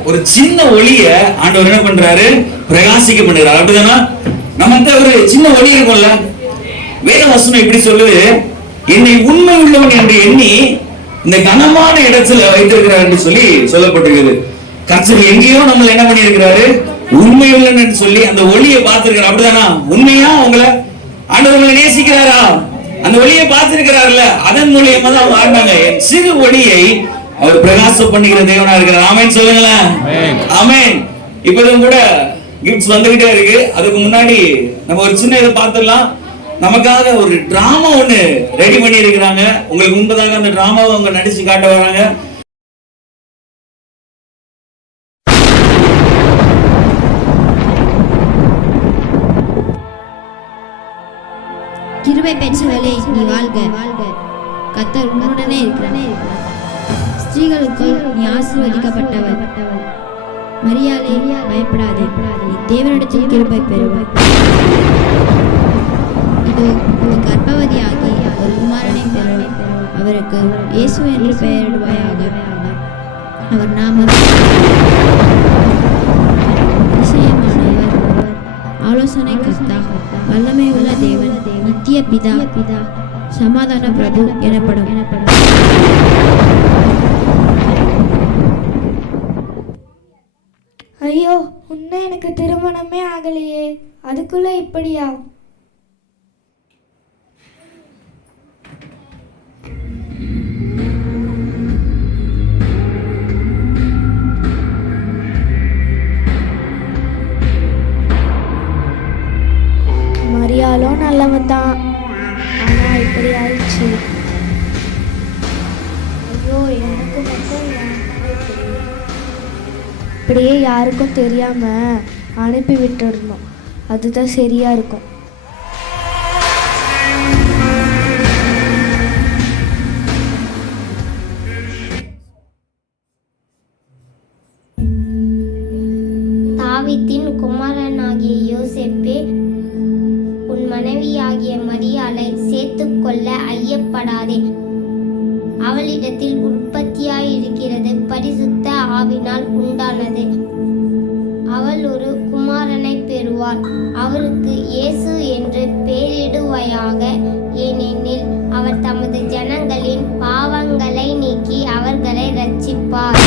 ஒரு சின்ன ஒளிய ஆண்டவர் என்ன பண்றாரு? பிரகாசிக்க பண்ணுறாரு. அப்படிதானா? நம்ம ஒரு சின்ன ஒளி இருக்கும்ல, வேத வசனம் இப்படி சொல்லுது, என்னை உண்மை உள்ளவன் என்று எண்ணி இந்த கனமான இடத்துல வைத்திருக்கிறார் என்று சொல்லி சொல்லப்பட்டிருக்கிறது. கர்த்தர் எங்கேயோ நம்மள என்ன பண்ணியிருக்கிறாரு? உண்மை உள்ளன்னு சொல்லி அந்த ஒளியை பார்த்திருக்கிறார். அப்படிதானா? உண்மையா உங்களை ஆண்டவர் உங்களை நேசிக்கிறாரா? அந்த ஒளியை பார்த்திருக்கிறார்ல, அதன் மூலியமா தான் வாழ்ந்தாங்க. என் சிறு ஒளியை அவர் பிரகாசம் பண்ணுகிற தேவனா இருக்கிறார். ஆமென் சொல்லுங்களேன். ஆமென். இப்போதும் கூட கிஃப்ட்ஸ் வந்துகிட்டே இருக்கு. அதுக்கு முன்னாடி நம்ம ஒரு சின்ன இதை பார்த்துடலாம். நமக்காக ஒரு டிராமா ஒண்ணு ரெடி பண்ணி இருக்கிறாங்க. உங்களுக்கு முன்பதாக அந்த டிராமாவை அவங்க நடிச்சு காட்ட வராங்க. கிருபை பெற்றவளே நீ வாழ்க, கர்த்தர் உன்னுடனே இருக்கிறார். ஸ்திரீகளுக்குள் நீ ஆசீர்வதிக்கப்பட்டவர். மரியாளே பயப்படாதே, நீ தேவனிடத்தில் கிருபை பெறுவாய். இதோ நீ கர்ப்பவதியாகி ஒரு குமாரனை பெறுவாய். அவருக்கு இயேசு என்று பெயரிடுவாயாக. அவர் நாமம் அதிசயமானவர், ஆலோசனை கர்த்தா, வல்லமை உள்ள தேவன், நித்திய பிதா, சமாதான பிரபு எனப்படும். ஐயோ, இன்னும் எனக்கு திருமணமே ஆகலையே, அதுக்குள்ள இப்படியா? மரியாளும் நல்லவன் தான், ஆனா இப்படி ஆயிடுச்சு. ஐயோ, எனக்கு மட்டும் இப்படியே யாருக்கும் தெரியாம அனுப்பி விட்டுடணும், அதுதான் சரியா இருக்கும். தாவீதின் குமாரனாகிய யோசேப்பே, உன் மனைவியாகிய மரியாளை சேர்த்துக்கொள்ள ஐயப்படாதே. அவளிடத்தில் உற்பத்தியாயிருக்கிறது பரிசுத்த ஆவினால் உண்டானது. அவள் ஒரு குமாரனை பெறுவாள். அவருக்கு இயேசு என்று பெயரிடுவாயாக. ஏனெனில் அவர் தமது ஜனங்களின் பாவங்களை நீக்கி அவர்களை இரட்சிப்பார்.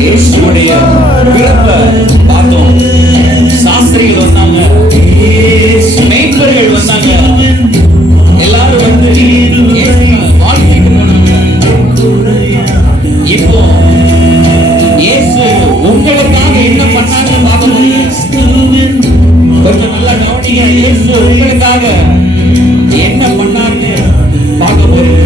இயேசுவுடைய பிறப்பை பார்த்தோம். சாஸ்திரிகள் வந்தாங்க, மேய்ப்பர்கள் வந்தாங்க, எல்லாரும் வந்து வாழ்த்துக்கு போனாங்க. இப்போ இயேசு உங்களுக்காக என்ன பண்ணாங்கன்னு பார்க்க முடியும். கொஞ்சம் நல்லா கவனிங்க. இயேசு உங்களுக்காக என்ன பண்ணாருன்னு பார்க்க முடியும்.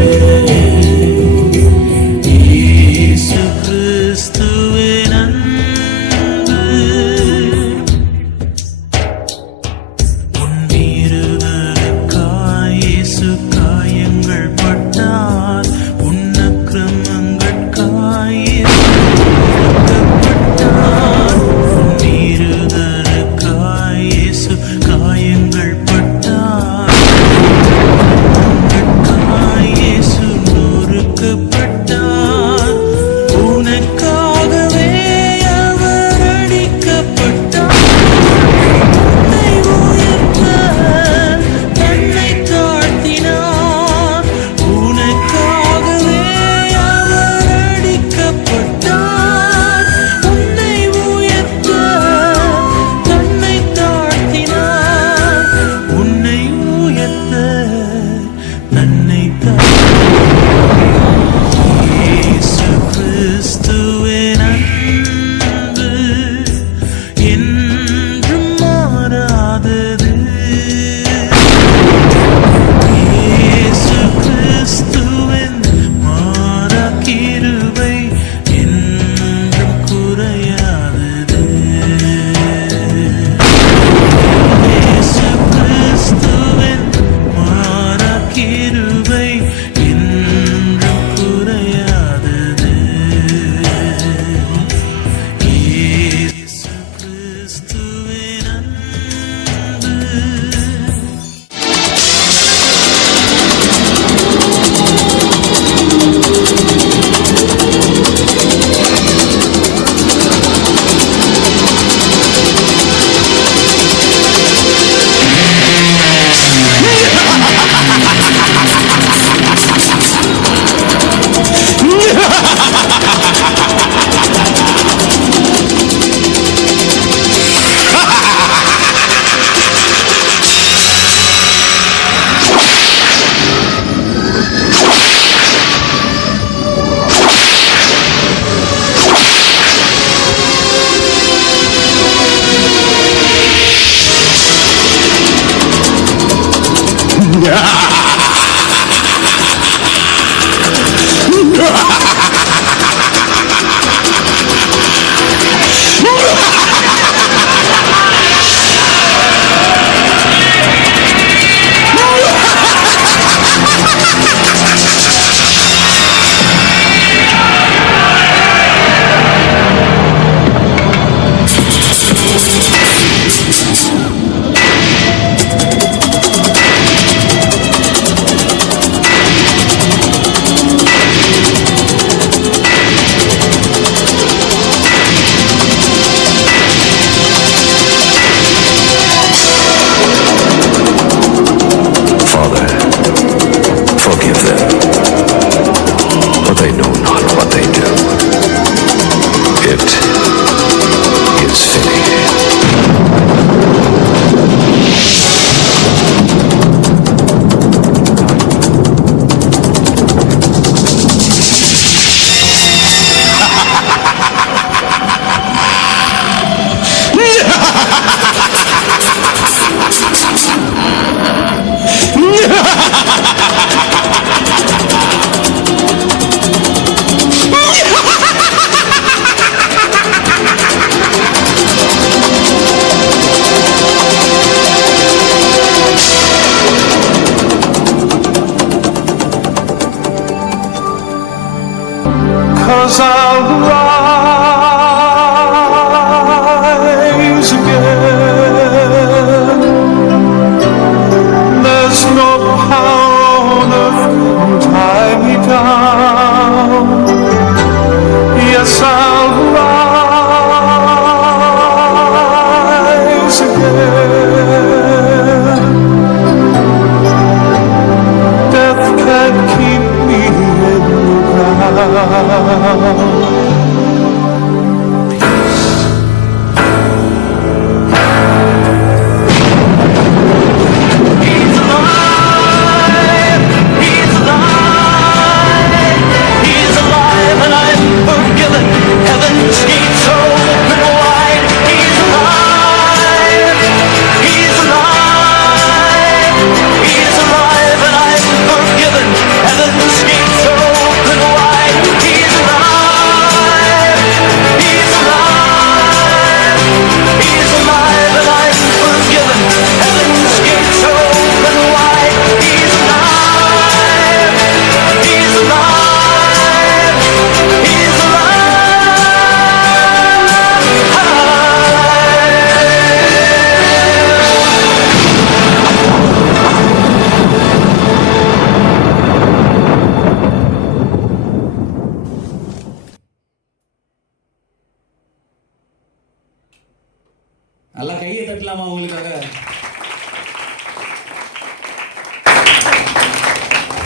Death can't keep me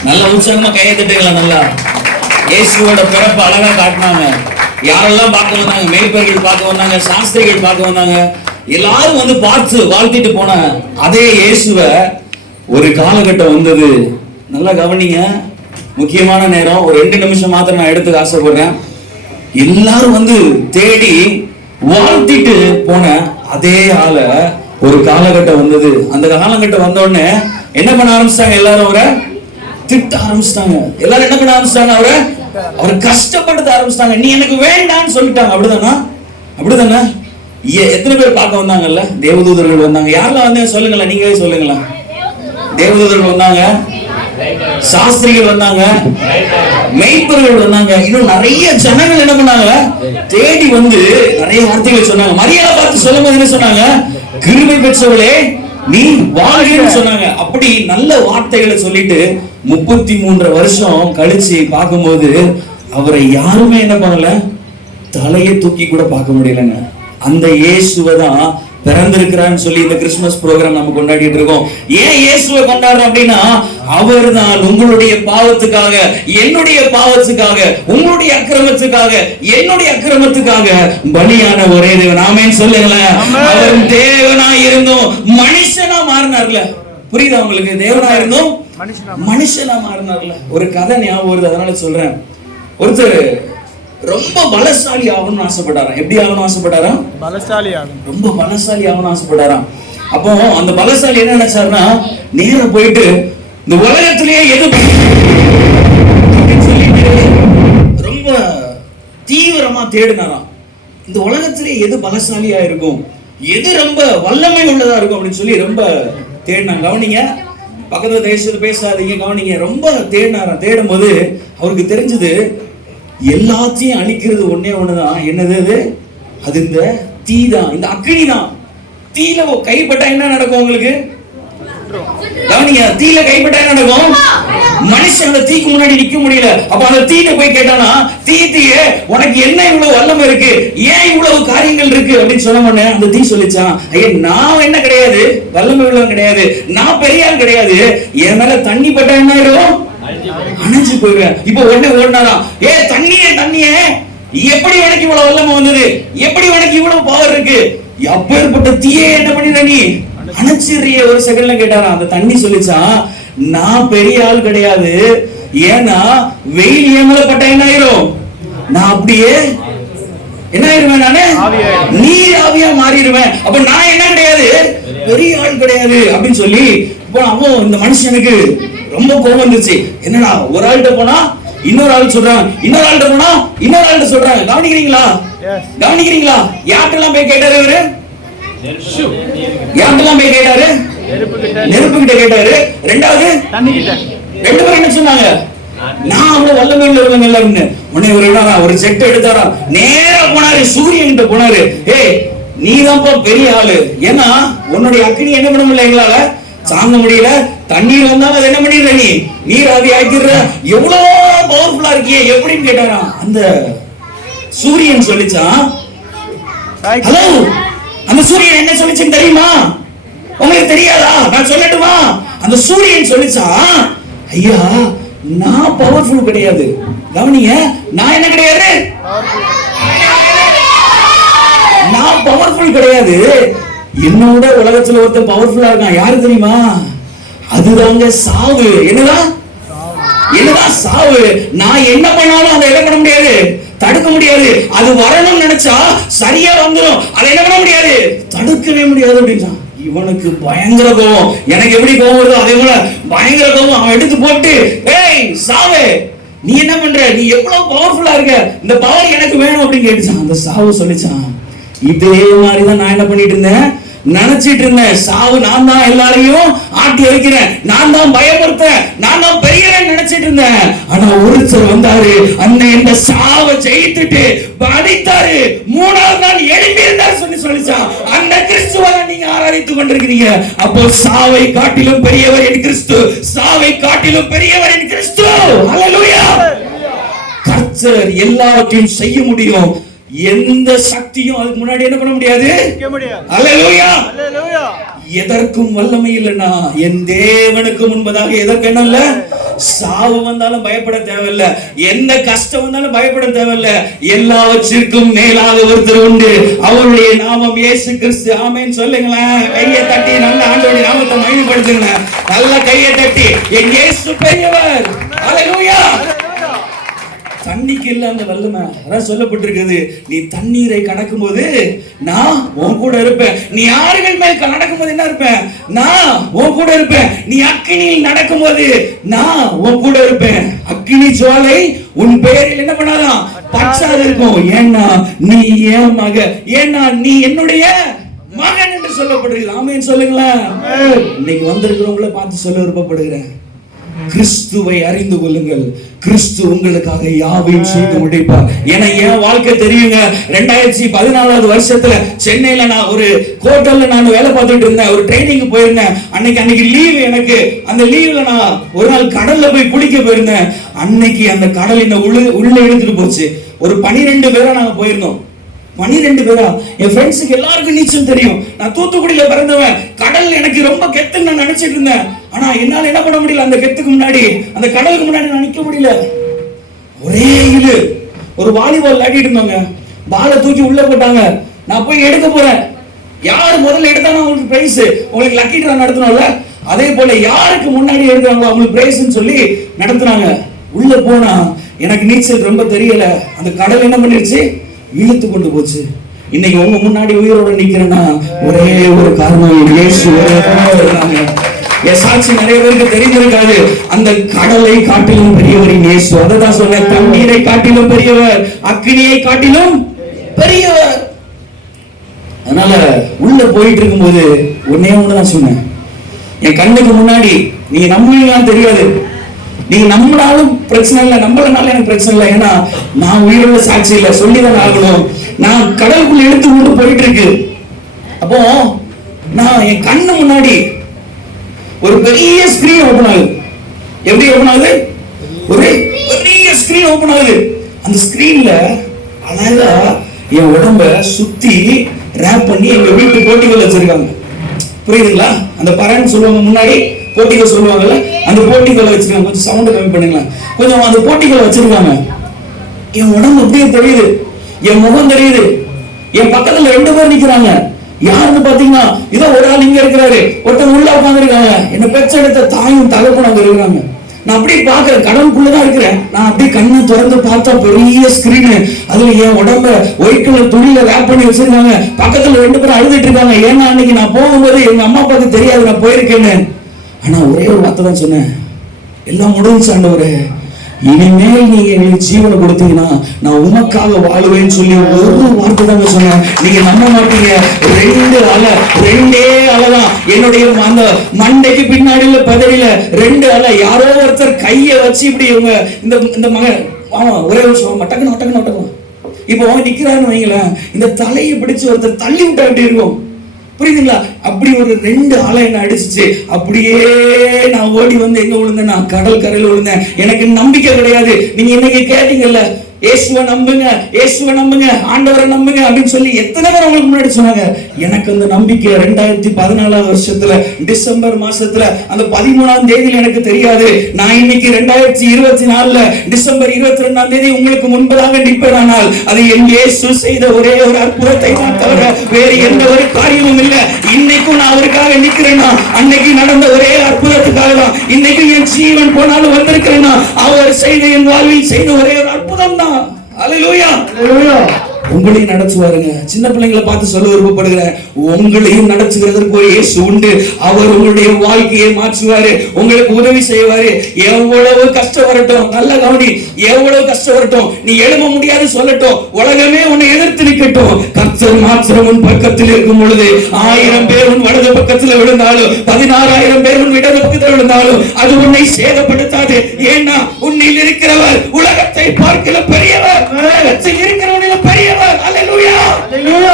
நல்ல உற்சாகமா கையை தட்டுங்களா. நல்லா இயேசுவோட பிறப்பு அழகா காட்டினாங்க. யாரெல்லாம் பார்க்க வந்தாங்க? மேய்ப்பர்கள் பார்க்க வந்தாங்க, சாஸ்திரிகள் பார்க்க வந்தாங்க. எல்லாரும் வந்து பார்த்து வாழ்த்திட்டு போன அதே இயேசுவை ஒரு காலகட்டம் வந்தது. நல்லா கவனிங்க, முக்கியமான நேரம். ஒரு 2 நிமிஷம் மாத்திரம் நான் எடுத்துக்க ஆசைப்படுறேன். எல்லாரும் வந்து தேடி வாழ்த்திட்டு போன அதே ஆள ஒரு காலகட்டம் வந்தது. அந்த காலகட்டம் வந்த உடனே என்ன பண்ண ஆரம்பிச்சிட்டாங்க? எல்லாரும் அவரை திட்ட ஆரம்பிச்சிட்டாங்க. எல்லாரும் என்ன பண்ண ஆரம்பிச்சிட்டாங்க? அவரை கஷ்டப்படுத்த ஆரம்பிச்சிட்டாங்க. நீ எனக்கு வேண்டான்னு சொல்லிட்டாங்க. அப்படிதானா? அப்படிதானே? எத்தனை பேர் பார்க்க வந்தாங்கல்ல? தேவதூதர்கள் வந்தாங்க. யாரெல்லாம் வந்தாங்க சொல்லுங்களேன், நீங்களே சொல்லுங்களேன். தேவதூதர்கள் வந்தாங்க, சாஸ்திரிகள் வந்தாங்க, மெய்ப்பர்கள் வந்தாங்க, இன்னும் நிறைய ஜனங்கள் என்ன பண்ணாங்க? தேடி வந்து நிறைய வார்த்தைகள் சொன்னாங்க. மரியாதை பார்த்து சொல்லும் போது என்ன சொன்னாங்க? கிருபை பெற்றவளே நீ வாழ்கிறன்னு சொன்னாங்க. அப்படி நல்ல வார்த்தைகளை சொல்லிட்டு 33 வருஷம் கழிச்சு பார்க்கும்போது அவரை யாருமே என்ன பண்ணல, தலையை தூக்கி கூட பார்க்க முடியலங்க. அந்த இயேசுவை தான் பிறந்திருக்கிறான்னு சொல்லி இந்த கிறிஸ்துமஸ் ப்ரோக்ராம் நம்ம கொண்டாடிட்டு இருக்கோம். ஏன் இயேசுவை கொண்டாடுறோம் அப்படின்னா, அவர் தான் உங்களுடைய பாவத்துக்காக, என்னுடைய பாவத்துக்காக, உங்களுடைய அக்கிரமத்துக்காக, என்னுடைய அக்கிரமத்துக்காக பலியான ஒரே தேவன். ஆமென் சொல்லுங்களேன். அவர் தேவனா இருந்தும் மனுஷனா மாறினார்ல. புரியுதா உங்களுக்கு? தேவனா இருந்தும் மனுஷனா மாறினார்ல. ஒரு கதை ஞாபகம் வருது, அதனால சொல்றேன். ஒருத்தர் ரொம்ப பலசாலி ஆகணும்னு ஆசைப்பட்டாராம். எப்படி ஆகணும் ஆசைப்பட்டாராம்? பலசாலி ஆகணும். ரொம்ப பலசாலி ஆகணும் ஆசைப்பட்டாராம். அப்போ அந்த பலசாலி என்ன நினைச்சாருன்னா, நேரா போயிட்டு இந்த உலகத்திலேயே எது சொல்லிட்டு ரொம்ப தீவிரமா தேடினாராம். இந்த உலகத்திலேயே எது பலசாலியா இருக்கும், எது ரொம்ப வல்லமை உள்ளதா இருக்கும் அப்படின்னு சொல்லி ரொம்ப தேடினாங்க. கவனிங்க, பக்கத்துல தேசத்துல பேசாதீங்க, கவனிங்க. ரொம்ப தேடினாராம். தேடும் போது அவருக்கு தெரிஞ்சது எல்லாத்தையும் அழிக்கிறது ஒன்னே ஒண்ணுதான். என்னது அது? அது இந்த தீ தான், இந்த அக்கினி தான். தீல கைப்பட்டா என்ன நடக்கும் உங்களுக்கு? கவனிங்க, தீல கைப்பட்டா என்ன நடக்கும்? மனுஷன் அந்த தீக்கு முன்னாடி நிக்க முடியல. அப்ப அந்த தீட்ட போய் கேட்டானா, தீயே உனக்கு என்ன இவ்வளவு வல்லமை இருக்கு, ஏன் இவ்வளவு காரியங்கள் இருக்கு அப்படின்னு சொன்ன உடனே அந்த தீ சொல்லிச்சான், ஐயா நான் என்ன கிடையாது, வல்லமை உள்ளவன் கிடையாது, நான் பெரிய ஆள் கிடையாது, என் மேல தண்ணி பட்டா என்ன ஆயிடும்? அணைஞ்சு போயிடுவேன். இப்ப உடனே ஓடினாராம், ஏ தண்ணியே தண்ணியே, எப்படி உனக்கு இவ்வளவு வல்லமை வந்தது, எப்படி உனக்கு இவ்வளவு பவர் இருக்கு, அப்பேற்பட்ட தீயே என்ன பண்ணிட நீ அணைச்சிடுறிய? ஒரு செகண்ட்ல கேட்டாராம். அந்த தண்ணி சொல்லிச்சான், நான் பெரிய ஆள் கிடையாது, ஏன்னா வெயில் என் மேல பட்டா என்ன ஆயிரும், நான் அப்படியே என்ன ஆயிருவேன், நானு நீர் ஆவியா மாறிடுவேன். அப்ப நான் என்ன கிடையாது, பெரிய ஆள் கிடையாது அப்படின்னு சொல்லி இப்போ அவன் இந்த மனுஷனுக்கு ரொம்ப கோபம் வந்துச்சு. என்னடா ஒரு ஆள்கிட்ட போனா இன்னொரு ஆள் சொல்றாங்க, இன்னொரு ஆள்கிட்ட போனா இன்னொரு ஆள்கிட்ட சொல்றாங்க. கவனிக்கிறீங்களா? கவனிக்கிறீங்களா? யார்கிட்டலாம் போய் கேட்டாரு இவரு? யார்கிட்டலாம் போய் கேட்டாரு? நெருப்பு கிட்ட கேட்டாரு. ரெண்டாவது ரெண்டு பேரும் என்ன சொன்னாங்க, நான் அவ்வளவு வல்லமை உள்ளவங்க எல்லாருன்னு. உடனே ஒரு செட் எடுத்தாரா, நேரா போனாரு, சூரியன் கிட்ட போனாரு. ஏய் நீதான்ப்பா பெரிய ஆளு, ஏன்னா உன்னுடைய அக்னி என்ன பண்ண முடியல, எங்களால தாங்க முடியல, தண்ணீர் வந்தாலும் அதை என்ன பண்ணிடுற, நீ நீர் ஆவி ஆக்கிடுற, எவ்வளவு பவர்ஃபுல்லா இருக்கியே எப்படின்னு கேட்டாராம். அந்த சூரியன் சொல்லிச்சான், ஹலோ, அந்த சூரியன் என்ன சொல்லிச்சுன்னு தெரியுமா உங்களுக்கு? தெரியாதா? நான் சொல்லட்டுமா? அந்த சூரியன் சொல்லிச்சான், ஐயா நான் பவர்ஃபுல் கிடையாது. கவனிங்க, நான் என்ன கிடையாது, நான் பவர்ஃபுல் கிடையாது. என்னோட உலகத்துல ஒருத்தன் பவர்ஃபுல்லா இருக்கான். யாரு தெரியுமா? அதுதாங்க சாவு. என்னதான் என்னதான் சாவு. நான் என்ன பண்ணாலும் அதை என்ன பண்ண முடியாது, தடுக்க முடியாது. அது வரணும்னு நினைச்சா சரியா வந்துடும், அதை என்ன பண்ண முடியாது, தடுக்கவே முடியாது அப்படின்னா. இவனுக்கு பயங்கர கோபம். எனக்கு எப்படி கோபம் வருதோ அதே போல பயங்கர கோபம். அவன் எடுத்து போட்டு, ஏய் சாவு, நீ என்ன பண்ற, நீ எவ்வளவு பவர்ஃபுல்லா இருக்க, இந்த பவர் எனக்கு வேணும் அப்படின்னு கேட்டுச்சான். அந்த சாவு சொல்லிச்சான், இதே மாதிரிதான் நான் என்ன பண்ணிட்டு இருந்தேன், நினைச்சிட்டு இருந்தேன். சாவு நான் தான் எல்லாரையும் ஆட்டி வைக்கிறேன், நான் தான் பயப்படுத்தேன், நான் தான் பெரியவன் நினைச்சிட்டு இருந்தேன். ஆனா ஒருத்தர் வந்தாரு, அண்ணன் இந்த சாவை ஜெயித்துட்டு அடித்தாரு, மூணாவது நாள் எழுப்பி இருந்தார் சொல்லி சொல்லிச்சான். அந்த கிறிஸ்துவை நீங்க ஆராதித்துக் கொண்டிருக்கிறீங்க. அப்போ சாவை காட்டிலும் பெரியவர் என் கிறிஸ்து, சாவை காட்டிலும் பெரியவர் என் கிறிஸ்து. ஹல்லேலூயா. கர்த்தர் எல்லாவற்றையும் செய்ய முடியும். எந்த சக்தியும் அதுக்கு முன்னாடி என்ன பண்ண முடியாது. ஹல்லேலூயா. எதற்கும் வல்லமை இல்லைன்னா என் தேவனுக்கு முன்பதாக எதற்கு என்ன இல்ல, சாவு வந்தாலும் பயப்பட தேவையில்ல, எந்த கஷ்டம் வந்தாலும் பயப்பட தேவையில்ல. எல்லாவற்றிற்கும் மேலாக ஒருத்தர் உண்டு, அவருடைய நாமம் இயேசு கிறிஸ்து. ஆமென் சொல்லுங்களேன். கையை தட்டி நல்ல ஆண்டவருடைய நாமத்தை மகிமைப்படுத்துங்க. நல்ல கையை தட்டி என் இயேசு பெரியவர். ஹல்லேலூயா. தண்ணிக்கு இல்ல அந்த வல்லமை. அதான் சொல்லப்பட்டிருக்குது, நீ தண்ணீரை கடக்கும் போது நான் உன் கூட இருப்பேன். நீ ஆறுகள் மேல் நடக்கும் போது என்ன இருப்பேன்? நான் உன் கூட இருப்பேன். நீ அக்கினியில் நடக்கும் போது நான் உன் கூட இருப்பேன். அக்கினி ஜுவாலை உன் பெயரில் என்ன பண்ணாதான் பச்சாது இருக்கும். ஏன்னா நீ என் மக, ஏன்னா நீ என்னுடைய மகன் என்று சொல்லப்படுகிறது. ஆமென் சொல்லுங்களேன். இன்னைக்கு வந்திருக்கிறவங்கள பார்த்து சொல்ல விருப்பப்படுகிறேன், கிறிஸ்துவை அறிந்து கொள்ளுங்கள், கிறிஸ்து உங்களுக்காக யாவையும் செய்து முடிப்பார். ஏன்னா என் வாழ்க்கை தெரியுங்க. 2014 வருஷத்துல சென்னையில நான் ஒரு ஹோட்டல்ல நான் வேலை பார்த்துட்டு இருந்தேன். ஒரு ட்ரைனிங் போயிருந்தேன். அன்னைக்கு லீவ் எனக்கு. அந்த லீவ்ல நான் ஒரு நாள் கடல்ல போய் குளிக்க போயிருந்தேன். அன்னைக்கு அந்த கடல் என்ன உள்ள எடுத்துட்டு போச்சு. ஒரு 12 பேரா நாங்க போயிருந்தோம். 12 பேரா. என் ஃப்ரெண்ட்ஸுக்கு எல்லாருக்கும் நீச்சல் தெரியும். நான் தூத்துக்குடியில பிறந்தவன். கடல் எனக்கு ரொம்ப கெத்துன்னு நான் நினைச்சிட்டு இருந்தேன். ஆனா என்னால என்ன பண்ண முடியல, அந்த கெத்துக்கு முன்னாடி, அந்த கடலுக்கு முன்னாடி நான் நிக்க முடியல. ஒரே இழு. ஒரு வாலிபால் விளையாடிட்டு இருந்தாங்க, பாலை தூக்கி உள்ள போட்டாங்க. நான் போய் எடுக்க போறேன். யார் முதல்ல எடுத்தாலும் அவங்களுக்கு பிரைஸ், உங்களுக்கு லக்கி டிரா நடத்தணும்ல, அதே போல யாருக்கு முன்னாடி எடுக்கிறாங்களோ அவங்களுக்கு பிரைஸ்ன்னு சொல்லி நடத்துனாங்க. உள்ள போனா எனக்கு நீச்சல் ரொம்ப தெரியல. அந்த கடல் என்ன பண்ணிருச்சு, இழுத்து கொண்டு போச்சு. இன்னைக்கு உங்க முன்னாடி உயிரோட நிக்கிறேன்னா ஒரே ஒரு காரணம், இயேசு. என் சாட்சி நிறைய பேருக்கு தெரிந்திருக்காது. அந்த கடலை காட்டிலும் பெரியவர் இயேசு. அதை தான் சொன்ன, தண்ணீரை காட்டிலும் பெரியவர், அக்கினியை காட்டிலும் பெரியவர். அதனால உள்ள போயிட்டு இருக்கும்போது ஒன்னே ஒண்ணுதான் சொன்னேன், என் கண்ணுக்கு முன்னாடி, நீங்க நம்புவீங்களான்னு தெரியாது, நீங்க நம்பினாலும் பிரச்சனை இல்லை, நம்பலனாலும் எனக்கு பிரச்சனை இல்லை. ஏன்னா நான் உயிரோட சாட்சி இல்லை, சொல்லிதான் ஆகணும். நான் கடலுக்குள்ள எடுத்து கொண்டு போயிட்டு இருக்கு. அப்போ நான் என் கண்ணு முன்னாடி ஒரு பெரிய ஸ்கிரீன் ஓபன் ஆகுது. எப்படி ஓபன் ஆகுது? ஒரு பெரிய ஸ்கிரீன் ஓபன் ஆகுது. அந்த ஸ்கிரீன்ல அழகா என் உடம்ப சுத்தி ரேப் பண்ணி எங்க வீட்டு போட்டிகள் வச்சிருக்காங்க. புரியுதுங்களா? அந்த பறன்னு சொல்லுவாங்க, முன்னாடி போட்டிகள் சொல்லுவாங்கல்ல, அந்த போட்டிகளை வச்சிருக்காங்க. கொஞ்சம் சவுண்ட் கம்மி பண்ணுங்களேன். கொஞ்சம் அந்த போட்டிகளை வச்சிருக்காங்க. என் உடம்பு அப்படியே தெரியுது, என் முகம் தெரியுது. என் பக்கத்துல 2 பேர் நிக்கிறாங்க. யாருன்னு பாத்தீங்கன்னா, இதோ ஒரு ஆள் இங்க இருக்கிறாரு, ஒருத்தர் உள்ள உட்கார்ந்து இருக்காங்க. என்ன பெற்றெடுத்த தாயும் தகப்பனும் அங்க இருக்கிறாங்க. நான் அப்படியே பாக்குறேன், கடவுளுக்குள்ளதான் இருக்கிறேன். நான் அப்படியே கண்ணை திறந்து பார்த்தா பெரிய ஸ்கிரீனு, அதுல என் உடம்ப ஒயிட் கலர் துணியில ரேப் பண்ணி வச்சிருக்காங்க. பக்கத்துல 2 பேரும் அழுதுட்டு இருக்காங்க. ஏன்னா அன்னைக்கு நான் போகும்போது எங்க அம்மா அப்பாவுக்கு தெரியாது நான் போயிருக்கேன்னு. ஆனா ஒரே ஒரு வார்த்தை தான் சொன்னேன், எல்லாம் முடிஞ்சு ஆண்டவரே, இனிமேல் நீங்க எங்களுக்கு ஜீவனை கொடுத்தீங்கன்னா நான் உமக்காக வாழுவேன்னு சொல்லி ஒரு வார்த்தை தான் சொன்னேன். நீங்க நம்ப மாட்டீங்க, 2 அலை, 2 அலைதான் என்னுடைய அந்த மண்டைக்கு பின்னாடி உள்ள பதவியில 2 அலை. யாரோ ஒருத்தர் கையை வச்சு இப்படி இவங்க இந்த மகன், ஆமா ஒரே விஷயம் மட்டக்கணும் மட்டக்கணும் மட்டக்கணும். இப்போ நிக்கிறான்னு வைங்களேன், இந்த தலையை பிடிச்சு ஒருத்தர் தள்ளி விட்டா எப்படி இருக்கும்? புரியுதுங்களா? அப்படி ஒரு 2 அலை என்ன அடிச்சிச்சு. அப்படியே நான் ஓடி வந்து எங்க விழுந்தேன், நான் கடல் கரையில் விழுந்தேன். எனக்கு நம்பிக்கை கிடையாது. நீங்க இன்னைக்கு கேட்டீங்கல்ல, இயேசுவை நம்புங்க, இயேசுவை நம்புங்க, ஆண்டவரை நம்புங்க அப்படின்னு சொல்லி எத்தனை பேர் உங்களுக்கு முன்னாடி சொன்னாங்க. எனக்கு அந்த நம்பிக்கை 2014 வருஷத்துல டிசம்பர் மாசத்துல அந்த 13ஆம் தேதியில எனக்கு தெரியாது. நான் இன்னைக்கு 2024 டிசம்பர் 22ஆம் தேதி உங்களுக்கு முன்பதாக நிற்பேனானால் அது என் இயேசு செய்த ஒரே ஒரு அற்புதத்தை தவிர வேறு எந்த ஒரு காரியமும் இல்லை. இன்னைக்கும் நான் அவருக்காக நிக்கிறேன்னா அன்னைக்கு நடந்த ஒரே அற்புதத்துக்காக தான். இன்னைக்கு என் ஜீவன் போனாலும் வந்திருக்கிறேன்னா அவர் செய்த, என் வாழ்வில் செய்த ஒரே ஒரு அற்புதம் தான். அல்லேலூயா, அல்லேலூயா. உங்களையும் நடத்துவாருங்க. சின்ன பிள்ளைங்களை பார்த்து சொல்ல விருப்பப்படுகிறேன், உங்களையும் நடத்துகிறதற்கு ஒரு இயேசு உண்டு. அவர் உங்களுடைய வாழ்க்கையை மாற்றுவாரு, உங்களுக்கு உதவி செய்வாரு. எவ்வளவு கஷ்டம் வரட்டும், நல்ல கவனி, எவ்வளவு கஷ்டம் வரட்டும், நீ எழும்ப முடியாது சொல்லட்டும், உலகமே உன்னை எதிர்த்து நிற்கட்டும், கர்த்தர் மாத்திரம் உன் பக்கத்தில் இருக்கும் பொழுது 1000 பேர் உன் வலது பக்கத்தில் விழுந்தாலும் 16,000 பேர் உன் இடது பக்கத்தில் விழுந்தாலும் அது உன்னை சேதப்படுத்தாது. ஏன்னா உன்னில் இருக்கிறவர் உலகத்தை பார்க்கல பெரியவர், உலகத்தில் இருக்கிறவனில் பெரியவர். அல்லேலூயா, அல்லேலூயா.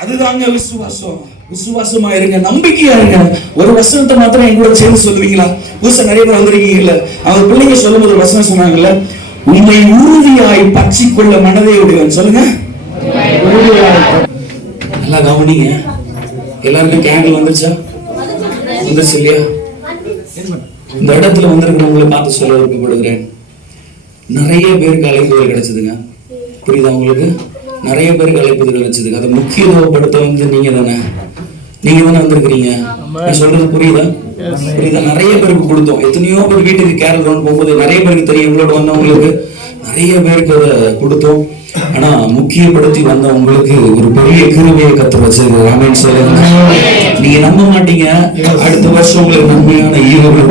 அதுதாங்க விசுவாசம். விசுவாசமா இருங்க, நம்பிக்கையா இருங்க. ஒரு வசனத்தை மாத்திரம் என் கூட சேர்ந்து சொல்லுவீங்களா? புதுசா நிறைய பேர் வந்திருக்கீங்கல்ல, அவங்க பிள்ளைங்க சொல்லும் போது ஒரு வசனம் சொன்னாங்கல்ல, உண்மை உறுதியாய் பற்றிக்கொள்ள மனதை உடையவன். சொல்லுங்க, நல்லா கவனிங்க. எல்லாருக்கும் கேண்டில் வந்துருச்சா? வந்துருச்சு இல்லையா? இந்த இடத்துல வந்திருக்கிறவங்களை பார்த்து சொல்ல விருப்பப்படுகிறேன். நிறைய பேருக்கு அழைப்புகள் கிடைச்சதுங்க. புரியுதா உங்களுக்கு? நிறைய பேருக்கு அழைப்புகள் கிடைச்சதுங்க. அதை முக்கியத்துவப்படுத்த நீங்க தானே வந்திருக்கிறீங்க. நான் சொல்றது புரியுதா? நிறைய பேருக்கு கொடுத்தோம். எத்தனையோ பேர் வீட்டுக்கு கேரள் ரவுண்ட் போகும்போது நிறைய பேருக்கு தெரியும். இவங்களோட வந்தவங்களுக்கு நிறைய பேருக்கு அதை கொடுத்தோம். ஆனா முக்கியப்படுத்தி வந்த உங்களுக்கு ஒரு பெரிய கிருபையை கத்து வச்சிருக்கு. ஆமென் சொல்லுங்க. நீங்க நம்ப மாட்டீங்க, அடுத்த வருஷம் உங்களுக்கு நன்மையான ஈவுகளை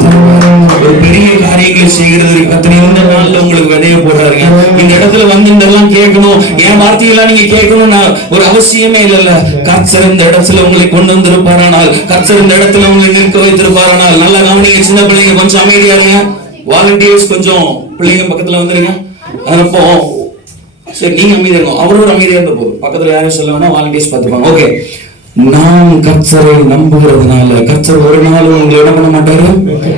ஒரு பெரிய காரியங்களை செய்கிறது கத்தனை இந்த நாள்ல உங்களுக்கு விதைய போடுறாருங்க. இந்த இடத்துல வந்து இதெல்லாம் கேட்கணும், என் வார்த்தையெல்லாம் நீங்க கேட்கணும் ஒரு அவசியமே இல்லைல்ல. கர்த்தர் இந்த இடத்துல உங்களை கொண்டு வந்திருப்பாரானால், கர்த்தர் இந்த இடத்துல உங்களை நிற்க வைத்திருப்பாரானால், நல்லா கவனிங்க. சின்ன பிள்ளைங்க கொஞ்சம் அமைதியா இருங்க. வாலண்டியர்ஸ் கொஞ்சம் பிள்ளைங்க பக்கத்துல வந்துருங்க. அப்போ சரி, நீங்க அமைதியா இருக்கும், அவரோட அமைதியா இருந்த போதும். பக்கத்துல யாரும் சொல்ல வேணா, வாலண்டியர்ஸ் பார்த்துப்பாங்க. ஓகே, நாம் கர்த்தரை நம்புகிறதுனால கர்த்தர் ஒரு நாள் உங்களை இடம் பண்ண மாட்டாரு,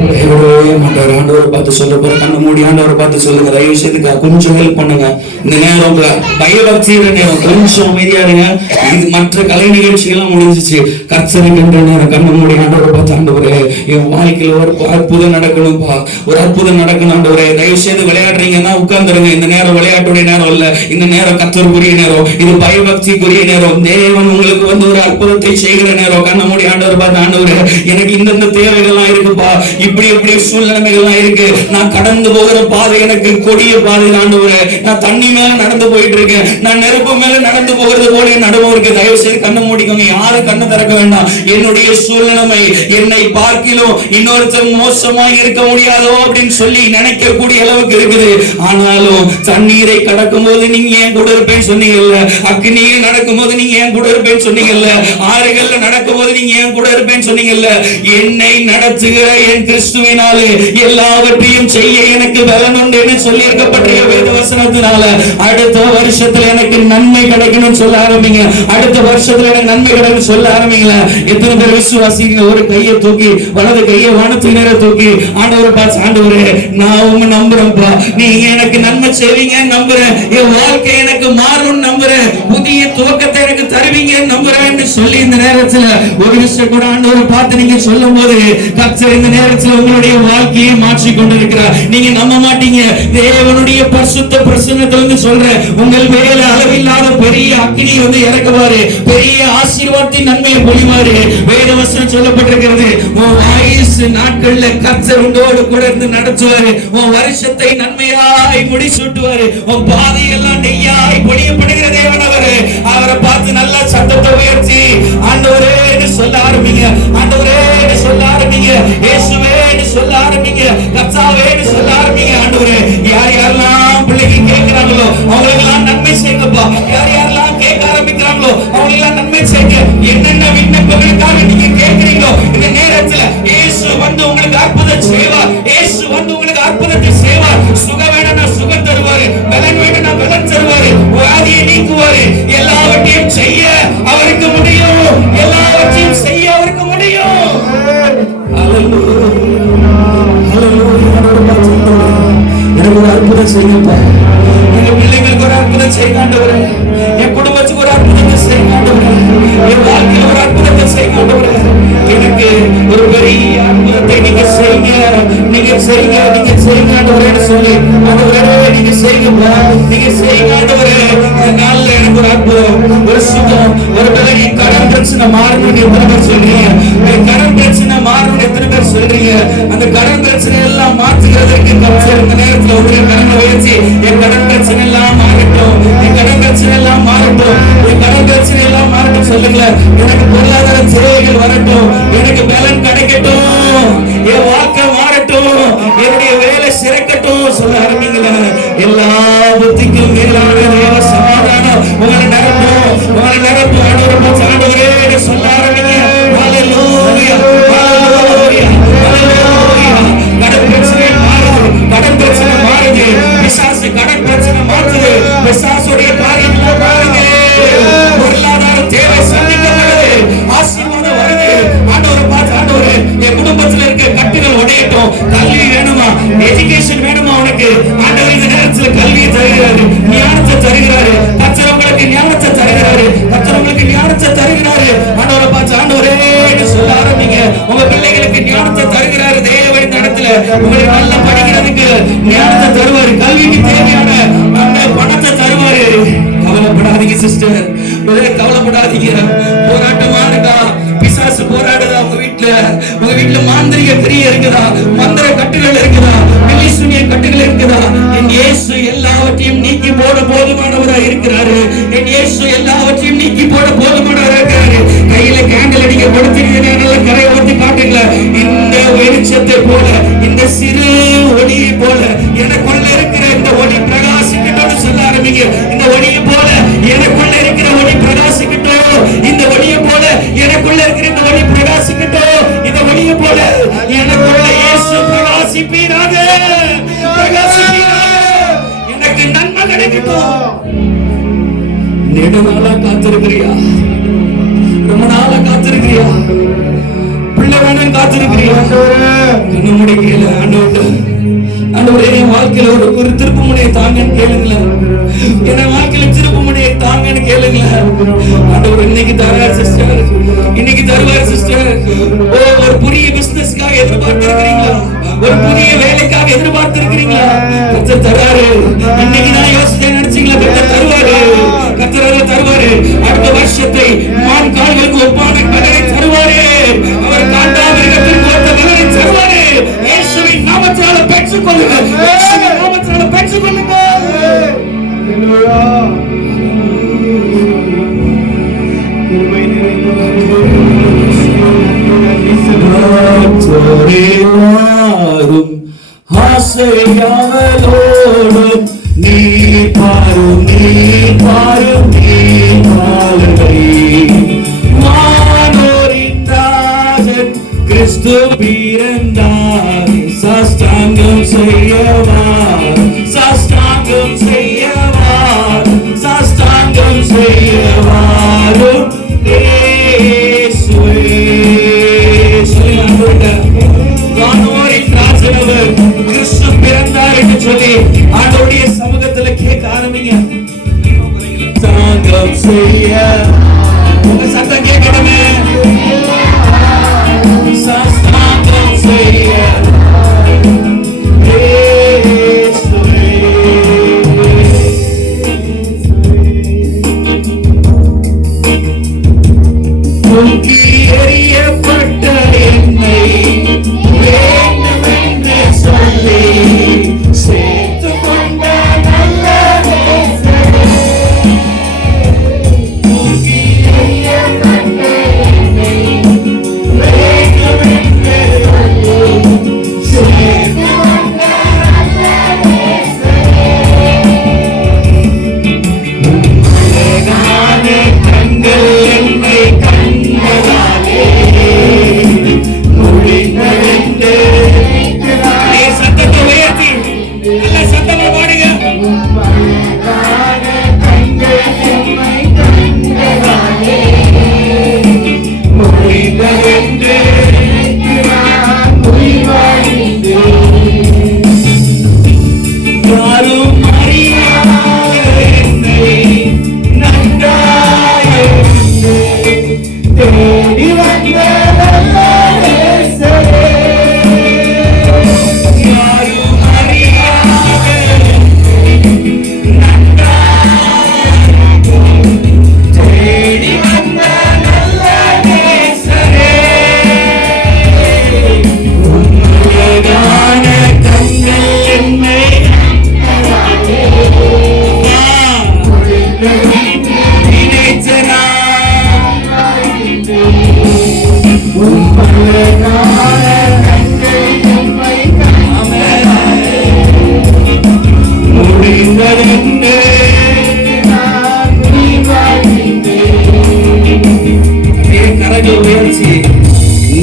கைவிடவே மாட்டாரு. ஆண்டவரை பார்த்து சொல்ல போற, கண்ண மூடி ஆண்டவரை பார்த்து சொல்லுங்க. தயவு செய்து கொஞ்சம் ஹெல்ப் பண்ணுங்க. இந்த நேரம் பயபக்தியிற நேரம், கொஞ்சம் அமைதியா இருங்க. இது மற்ற கலை நிகழ்ச்சிகள்லாம் முடிஞ்சிச்சு. கர்த்தருக்கு என்ற நேரம் கண்ண மூடி ஆண்டவரை பார்த்து, ஆண்டவரே என் வாழ்க்கையில ஒரு அற்புதம் நடக்கணும்பா, ஒரு அற்புதம் நடக்கணும் ஆண்டவரே. தயவு செய்து விளையாடுறீங்கன்னா உட்கார்ந்துருங்க. இந்த நேரம் விளையாட்டுடைய நேரம் இல்ல, இந்த நேரம் கர்த்தருக்குரிய நேரம், இது பயபக்திக்குரிய நேரம். தேவன் உங்களுக்கு வந்து ஒரு அற்புதத்தை செய்கிற நேரம். கண்ண மூடி ஆண்டவர் பார்த்து, ஆண்டவரே எனக்கு இந்த தேவைகள்லாம் இருக்குப்பா, இப்படி இப்படி சூழ்நிலைகள்லாம் இருக்கு, நான் கடந்து போகிற பாதை எனக்கு கொடிய பாதை ஆண்டவரே, நான் தண்ணி மேல நடந்து போயிட்டு இருக்கேன், நான் நெருப்பு மேல நடந்து போகிறது போல என் அனுபவம் இருக்கு. தயவு செய்து கண்ணை மூடிக்கோங்க. யாரும் கண்ணை திறக்க வேண்டாம். என்னுடைய சூழ்நிலைமை என்னை பார்க்கிலும் இன்னொருத்தர் மோசமா இருக்க முடியாதோ அப்படின்னு சொல்லி நினைக்கக்கூடிய அளவுக்கு இருக்குது. ஆனாலும் தண்ணீரை கடக்கும் போது நீங்க ஏன் கூட இருப்பேன்னு சொன்னீங்கல்ல, அக்னியை நடக்கும் போது நீங்க ஏன் கூட இருப்பேன்னு சொன்னீங்கல்ல, ஆறுகள்ல நடக்கும் போது நீங்க ஏன் கூட இருப்பேன்னு சொன்னீங்கல்ல. என்னை நடத்துகிற என் கிறிஸ்துவினாலே எல்லாவற்றையும் செய்ய எனக்கு பலன் உண்டு என்று சொல்லி இருக்கப்பட்ட வேத வசனத்தினால அடுத்த வருஷத்துல எனக்கு நன்மை கிடைக்கணும்னு சொல்ல ஆரம்பிங்க. அடுத்த வருஷத்துல எனக்கு நன்மை கிடைக்கும் சொல்ல ஆரம்பிங்களா? எத்தனை பேர் விசுவாசிங்க? ஒரு கையை தூக்கி, வலது கையை வானத்து நேர தூக்கி ஆண்டவரை பார்த்து, ஆண்டவரே நான் உங்க நம்புறேன்ப்பா, நீங்க எனக்கு நன்மை செய்வீங்க நம்புறேன், என் வாழ்க்கை எனக்கு மாறும் நம்புறேன், புதிய துவக்கத்தை எனக்கு தருவீங்க நம்புறேன் சொல்லி இந்த நேரத்துல ஒரு விஷயம் கூட ஆண்டவரை பார்த்து நீங்க சொல்லும் போது கர்த்தர் இந்த நேரத்துல உங்களுடைய வாழ்க்கையை மாற்றி கொண்டிருக்கிறார். நீங்க நம்ப மாட்டீங்க. தேவனுடைய பரிசுத்த பிரசன்னத்திலிருந்து சொல்றேன், உங்கள் மேல அளவில்லாத பெரிய அக்கினி வந்து இறக்குவாரு, பெரிய ஆசீர்வாதத்தின் நன்மையை பொழிவாரு. வேதவசனம் சொல்லப்பட்டிருக்கிறது, உன் ஆயுசு நாட்கள்ல கர்த்தர் உங்களோடு கூட இருந்து நடத்துவாரு, உன் வருஷத்தை நன்மையாய் முடிசூட்டுவாரு, உன் பாதையெல்லாம் நெய்யாய் பொழியப்படுகிற தேவன் அவரு. அவரை பார்த்து நல்ல சத்தத்தை உயர்த்தி ஆண்டவரே என்று சொல்ல ஆரம்பிங்க, ஆண்டவரே என்று சொல்ல ஆரம்பிங்க, இயேசுவே என்று சொல்ல ஆரம்பிங்க, கர்த்தாவே என்று சொல்ல ஆரம்பிங்க. ஆண்டவரே யார் யாரெல்லாம் பிள்ளைங்க கேட்கிறாங்களோ அவங்களுக்கெல்லாம் நன்மை செய்யுங்கப்பா. யார் யாரெல்லாம் கேட்க ஆரம்பிக்கிறாங்களோ அவங்களெல்லாம் நன்மை செய்யுங்க. என்னென்ன விண்ணப்பங்களுக்காக நீங்க கேட்கிறீங்களோ இந்த நேரத்துல இயேசு வந்து உங்களுக்கு அற்புதம் செய்வார். இயேசு வந்து உங்களுக்கு அற்புதத்தை செய்வார். சுகம் வேணும்னா சுகம் தருவாரு, பலன் வேணும்னா பலன் தருவாரு, வியாதியை நீக்குவாரு. எல்லாவற்றையும் செய்ய அவருக்கு முடியும், எல்லாவற்றையும் செய்ய அவருக்கு முடியும். எனக்கு ஒரு அற்புதம் செய்யுங்கப்பா, எங்க பிள்ளைங்களுக்கு ஒரு அற்புதம் செய்யுங்க, என் குடும்பத்துக்கு ஒரு அற்புதத்தை செய்யுங்க, என் வாழ்க்கையில் ஒரு அற்புதத்தை செய்யுங்க. எனக்கு ஒரு பெரிய அற்புதத்தை நீங்க செய்யுங்க, நீங்க செய்யுங்க, நீங்க செய்யுங்க ஆண்டவரே சொல்லி, ஆண்டவரே நீங்க செய்யுங்கப்பா, நீங்க செய்யுங்க ஆண்டவரே. இந்த நாள்ல எனக்கு ஒரு அற்புதம், ஒரு சுகம், ஒரு பெரிய கடன் பிரச்சனை மாறணும்னு எத்தனை பேர் சொல்றீங்க? கடன் பிரச்சனை மாறணும்னு எத்தனை பேர் சொல்றீங்க? அந்த கடன் பிரச்சனை எல்லாம் மாற்றுகிறதுக்கு கர்த்தர் இந்த நேரத்துல உங்களுடைய கடன் உயர்த்தி, என் கடன் பிரச்சனை எல்லாம் மாறட்டும், என் கடன் பிரச்சனை எல்லாம் மாறட்டும், என் கடன் பிரச்சனை எல்லாம் மாறட்டும் சொல்லுங்களேன். எனக்கு பொருளாதார தேவைகள் வரட்டும், எனக்கு பலன் கிடைக்கட்டும், என் வாழ்க்கை மாறட்டும், என்னுடைய வேலை சிறக்கட்டும் சொல்ல ஆரம்பிங்களா? எல்லா புத்திக்கும் மேலான தேவ சமாதானம் உங்களை நிரப்பும், உங்களை நிரப்பும். ஆண்டவரே சொல்ல ஆரம்பிங்க. ஹல்லேலூயா, ஹல்லேலூயா, ஹல்லேலூயா. கடன் பிரச்சனை மாறுது, கடன் பிரச்சனை மாறுது, பிசாசு கடன் பிரச்சனை மாறுது, பிசாசுடைய காரியங்கள் மாறுது, பொருளாதார தேவை சந்திக்கப்படுது, ஆசீர்வாதம் வருது. ஆண்டவரை பார்த்து, ஆண்டவரே என் குடும்பத்தில் இருக்க கட்டுகள் உடையட்டும், கல்வி வேணுமா, எஜுகேஷன் வேணுமா உனக்கு? ஆண்டவர் இந்த நேரத்தில் கல்வியை தருகிறாரு, ஞானத்தை தருகிறாரு, கர்த்தர் உங்களுக்கு ஞானத்தை தருகிறாரு, கர்த்தர் உங்களுக்கு ஞானத்தை தருகிறாரு. ஆண்டவரை பார்த்து, ஆண்டவரே சொல்ல ஆரம்பிங்க. உங்க பிள்ளைகளுக்கு ஞானத்தை தருகிறாரு தேவன் இந்த இடத்துல. உங்களுக்கு நல்லா படிக்கிறதுக்கு ஞானத்தை தருவாரு, கல்விக்கு தேவையான அந்த பணத்தை தருவாரு. கவலைப்படாதீங்க சிஸ்டர், கவலைப்படாதீங்க. போராட்டமா இருக்கா, பிசாசு போராடுதா உங்க வீட்டுல மாந்திரிக கிரியை இருக்குதா, மந்திர கட்டுகள் இருக்குதா, வெளிசூனிய கட்டுகள் இருக்குதா, என் இயேசு எல்லாவற்றையும் நீக்கி போட போதுமானவரா இருக்கிறாரு. என் இயேசு எல்லாவற்றையும் நீக்கி போட போதுமானவரா இருக்கிறாரு. கையில கேண்டில் அடிக்க கொடுத்தீங்கன்னா கரை ஓட்டி காட்டுங்கள. இந்த வெளிச்சத்தை போல, இந்த சிறு ஒளியை போல எனக்குள்ள இருக்கிற இந்த ஒளி பிரகாசிக்கட்டும் சொல்ல ஆரம்பிங்க. இந்த ஒளியை போல எனக்குள்ள இருக்கிற ஒளி பிரகாசிக்கட்டும், இந்த ஒளியை போல எனக்குள்ள இருக்கிற இந்த ஒளி பிரகாசிக்கட்டும், இந்த ஒளியை போல எனக்குள்ள இயேசு பிரகாசிப்பீராக, எனக்கு நன்மை கிடைக்கட்டும். நெடுநாளா காத்திருக்கிறியா? ரொம்ப நாளா காத்திருக்கிறியா? பிள்ளை வேணும் காத்திருக்கிறியா? கண்ணு முடிக்கல. ஆண்டவரே என் வாழ்க்கையில ஒரு திருப்பு முனையை தாங்கன்னு கேளுங்களேன். என் வாழ்க்கையில திருப்பு முனையை தாங்கன்னு கேளுங்களேன். ஆண்டவர் இன்னைக்கு தருவார் சிஸ்டர், இன்னைக்கு தருவார் சிஸ்டர். ஒரு புதிய பிசினஸ்க்காக எதிர்பார்த்திருக்கிறீங்களா? ஒரு புதிய வேலைக்காக எதிர்பார்த்திருக்கிறீங்களா? கர்த்தர் தருவாரு. இன்னைக்கு நான் யோசிச்சேன் நினைச்சீங்களா? கர்த்தர் தருவாரு, கர்த்தர் தருவாரு. அடுத்த வருஷத்தை மான் கால்களுக்கு ஒப்பான பலனை தருவாரு. அவர் காண்டாமிருகத்திற்கு ஒத்த பலனை தருவாரு. இயேசுவின் நாமத்தால பெற்றுக் கொள்ளுங்க, இயேசுவின் நாமத்தால பெற்றுக் கொள்ளுங்க. கிருபை நிறைந்தவரே, ஆசையாவலோடும் நீ பாரும் வானோரின் ராஜன் கிறிஸ்து பிறந்தார். சாஷ்டாங்கம் செய்யவார், சாஷ்டாங்கம் செய்யவார், சாஷ்டாங்கம் செய்யவாரும் இயேசுவே. வானோரின் ராஜனவர் கிறிஸ்து பிறந்தார் என்று சொல்லி ஆண்டவருடைய சமூகத்துல கேட்க ஆரம்பிங்க. சாங்கம் செய்ய உங்க சத்தம் கேட்கணுமே. சாஸ்தாங்கம் செய்ய தூக்கி எறியப்பட்ட என்னை வேண்டுமென்று சொல்லி சேர்த்து கொண்ட நல்ல நேசரே. தூக்கி எறியப்பட்ட என்னை வேண்டுமென்று சொல்லி சேர்த்து கொண்ட நல்ல நேசரே. அழகான கண்கள் என்னை கண்டதாலே முடிந்ததென்று சத்தத்தை உயர்த்தி நல்ல சத்தமா பாடுங்க. அழகான கண்கள் என்னை கண்டதாலே முடிந்ததென்று யாரும் அறியாத என்னை நன்றாய் தேடி வந்த நல்ல நேசரே. யாரும் அறியாத நன்றாய் தேடி வந்த நல்ல நேசரே. உன்னதமான கண்கள் என்னை நினைச்சனா முடிந்ததென்று கரங்களை உயர்த்தி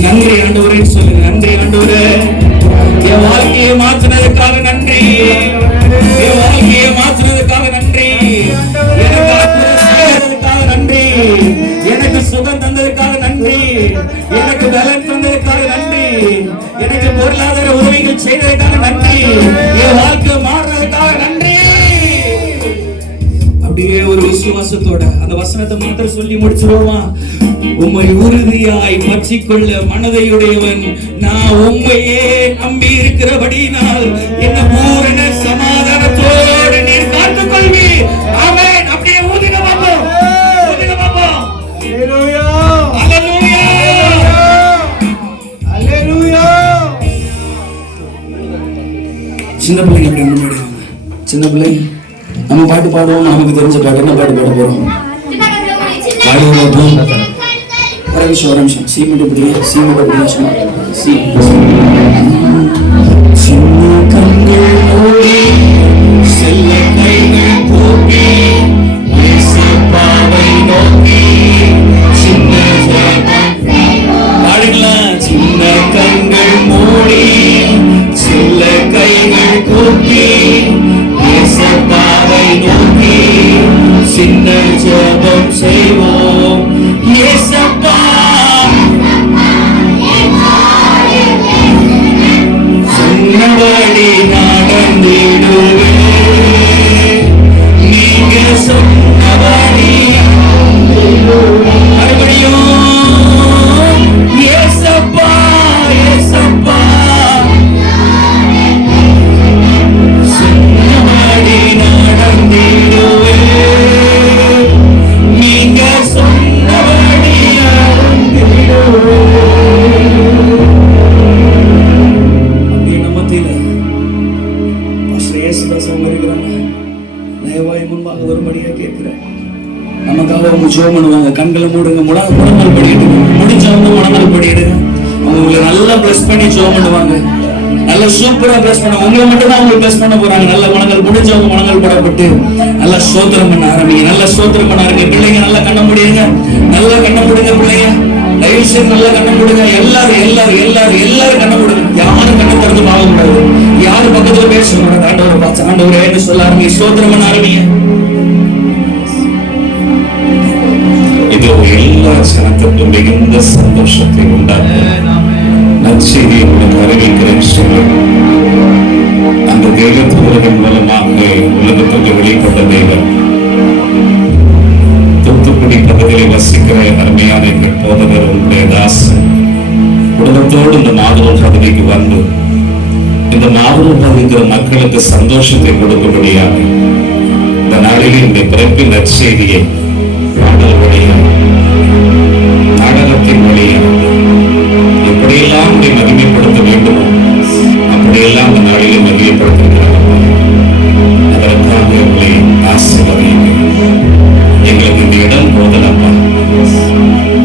நன்றி ஆண்டவரே சொல்லுங்க. நன்றி ஆண்டவரே, என் வாழ்க்கையை மாற்றினதுக்காக நன்றி, என் வாழ்க்கையை மாற்றினதுக்காக நன்றி, எனக்கு அற்புதம் நன்றி, எனக்கு சுகம் தந்ததுக்காக நன்றி, எனக்கு பலன் தந்ததுக்காக நன்றி, எனக்கு பொருளாதார உதவிகள் செய்ததுக்காக நன்றி, என் வாழ்க்கை மாறுறதுக்காக நன்றி. அப்படியே ஒரு விசுவாசத்தோட அந்த வசனத்தை மாத்திரம் சொல்லி முடிச்சிருவோமா? உம்மை உறுதியாய் பற்றிக்கொள்ள மனதையுடையவன் நான் உண்மையே நம்பி இருக்கிறபடினால் என்ன பூரண சமாதானத்தோடு நீர் காத்துக் கொள்வீர். ஆமென். அப்படியே ஊதுங்க பாப்போம், ஊதுங்க பாப்போம். ஹalleluya ஹalleluya ஹalleluya. சின்ன பிள்ளைங்க அப்படி முன்னாடி வாங்க. சின்ன பிள்ளைங்க நம்ம பாட்டு பாடுவோம். நமக்கு தெரிஞ்ச பாட்டு என்ன பாட்டு பாட போறோம்? ஒரு நிமிஷம் சீமெண்ட் இப்படி சின்ன கண்கள் மூடி செல்ல கைகள் கூப்பி பாவை நோக்கி சின்ன பாடுங்களா. சின்ன கண்கள் மூடி செல்ல கைகள் கூப்பி பாவை நோக்கி சின்ன ஜெபம் செய்வோம். இயேசப்பா சொன்னபடி நடந்திடுவே, நீங்க சொன்னபடி மறுபடியும் இயேசப்பா இயேசப்பா சொன்னபடி நடந்திடுவே, நீங்க சொன்னபடி நடந்திடுவே. அப்படியே நம்ம மத்தியில பாஸ்டர் இயேசுதாஸ் அவங்க இருக்கிறாங்க. தயவாய் முன்பாக வரும்படியா கேட்கிறேன். நமக்காக அவங்க ஜெபம் பண்ணுவாங்க. கண்களை மூடுங்க, முழங்கால் படியிடுங்க. முடிஞ்சவங்க முழங்கால் படியிடுங்க. அவங்க உங்களை நல்லா பிளஸ் பண்ணி ஜெபம் பண்ணுவாங்க. நல்லா சூப்பரா பிளஸ் பண்ண உங்களை மட்டும் தான் அவங்க பிளஸ் பண்ண போறாங்க. நல்ல முழங்கால் முடிஞ்சவங்க முழங்கால் படப்பட்டு நல்லா ஸ்தோத்திரம் பண்ண ஆரம்பிங்க. நல்லா ஸ்தோத்திரம் பண்ண ஆரம்பிங்க. பிள்ளைங்க நல்லா கண்ண முடியுங்க, நல்லா கண்ண முடிங்க. பிள்ளைங்க தயவு செய்து நல்லா கண்ண முடிங்க. எல்லாரும் எல்லாரும் எல்லாரும் எல்லாரும் கண்ண முடிங்க. யாரும் கண்ணை திறந்து பார்க்க கூடாது. யாரும் பக்கத்துல பேசக்கூடாது. ஆண்டவரை பார்த்து ஆண்டவரே என்று சொல்ல ஆரம்பிங்க. ஸ்தோத்திரம் பண்ண ஆரம்பிங்க. இது எல்லா ஜனத்துக்கும் மிகுந்த சந்தோஷத்தை உண்டாக்கும் நற்செய்தியை உங்களுக்கு அறிவிக்கிறேன் சொல்லி அந்த தேவதூதர்கள் மூலமாக உலகத்துக்கு வெளிப்பட்ட தேவன் தூத்துக்குடி பகுதியில் வசிக்கிற அருமையான எங்கள் போதகர் உங்களுடைய தாசன் குடும்பத்தோடு இந்த மாதூர் பகுதிக்கு வந்து இந்த மாதூர் பகுதியில் மக்களுக்கு சந்தோஷத்தை கொடுக்கும்படியாக இந்த நாளில் இந்த பிறப்பின் நற்செய்தியை பாடல் வழியாக நாடகத்தின் வழியாக எப்படியெல்லாம் உங்களை மகிமைப்படுத்த வேண்டுமோ அப்படியெல்லாம் இந்த நாளிலே மகிமைப்படுத்திருக்கிறார்கள். அதற்காக உங்களை ஆசீர்வதிங்க. எங்களுக்கு இந்த இடம் போதலப்பா.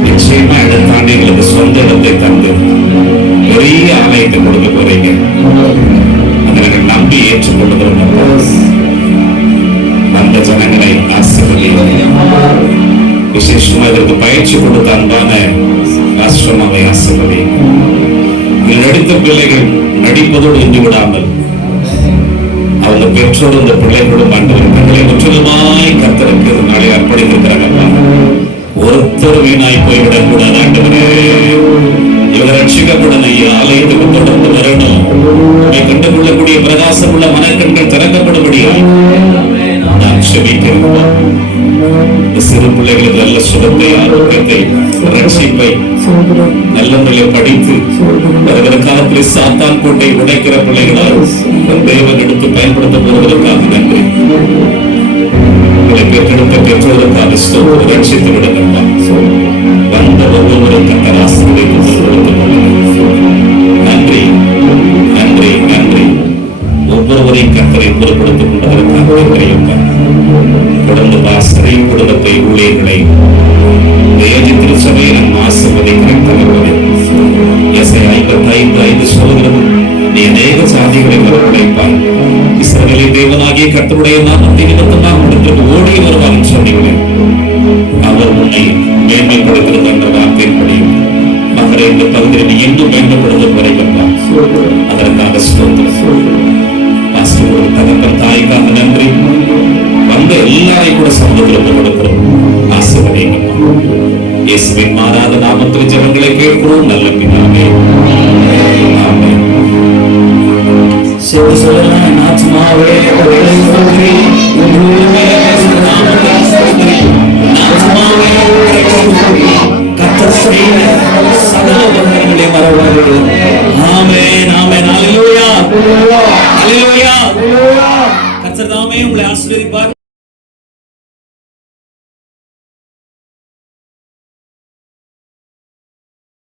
நிச்சயமா இடம் தாண்டி எங்களுக்கு சொந்த இடத்தை தந்து பெரிய ஆலயத்தை கொடுக்க போறீங்க. அதை நாங்கள் நம்பி ஏற்றுக்கொள்கிறோம். அந்த ஜனங்களை ஆசீர்வதிங்க. விசேஷமா இதற்கு பயிற்சி கொடுத்த அன்பான ஆசிரமாவை ஆசீர்வதிங்க. இதில் நடித்த பிள்ளைகள் நடிப்பதோடு இன்று விடாமல் அவங்க பெற்றோர் இந்த பிள்ளைகளோடும் ஆண்டவர் தங்களை முற்றிலுமாய் கர்த்தருக்கு நாளை அர்ப்பணித்திருக்கிறாங்க. ஒருத்தர் வீணாய் போய்விடக் கூடாது. ஆண்டவரே இவரை ரட்சிக்கப்படணும். ஐயா ஆலயத்துக்கு தொடர்ந்து வரணும். கண்டுகொள்ளக்கூடிய பிரகாசம் உள்ள மனக்கண்கள் திறக்கப்படும்படியாய் நான் செபிக்கிறேன். சிறு பிள்ளைகளுக்கு நல்ல சுகத்தை, ஆரோக்கியத்தை, ரட்சிப்பை நல்ல முறையில் படித்து வருகிற காலத்தில் சாத்தான் கோட்டை உடைக்கிற பிள்ளைகளால் தேவன் எடுத்து பயன்படுத்த போவதற்காக நன்றி. பெற்றெடுத்த பெற்றோருக்காக ஸ்தோத்திரம். ரட்சித்து விடுங்கப்பா. வந்த ஒவ்வொருவரும் கர்த்தர் ஆசீர்வதித்து நன்றி நன்றி நன்றி. ஒவ்வொருவரையும் கர்த்தரை பொறுப்படுத்திக் கொண்டதற்காக நன்றியப்பா. தொடர்ந்து பாஸ்டரை, குடும்பத்தை, ஊழியர்களை திருச்சபையை நாம் ஆசீர்வதிக்கிறேன். தலைவரே எஸ்ஐ 55:5 சொல்கிறது, நீ அநேக சாதிகளை வரவழைப்பாய். இஸ்ரவேலின் தேவனாகிய கர்த்தருடைய நாமத்தை நிமித்தமாக உனக்கு ஓடி வருவார் சொன்னீங்களே. அவர் உன்னை மேன்மைப்படுத்துகிறது என்ற வார்த்தையின்படியும் மகரை இந்த பகுதியில் நீ இன்னும் மேம்படுத்த வரைக்கப்பா. அதற்காக ஸ்தோத்திரம். பாஸ்டர் தகப்பன் தாய்க்காக நன்றி. வந்த எல்லாரையும் கூட சமூகத்தில் கொடுக்கிறோம். ஆசீர்வதிங்கப்பா. இயேசுவின் மாறாத நாமத்தில் ஜெபங்களை கேட்கிறோம் நல்ல பிதாவே. ஆமென். சேர்ந்து சொல்லலாம். நாத்மாவே உம்மை ஸ்தோத்திரி, உம்முடைய நாமத்தை ஸ்தோத்திரி. நாத்மாவே உம்மை ஸ்தோத்திரி. கர்த்தர் உங்களை ஆசீர்வதிப்பார்.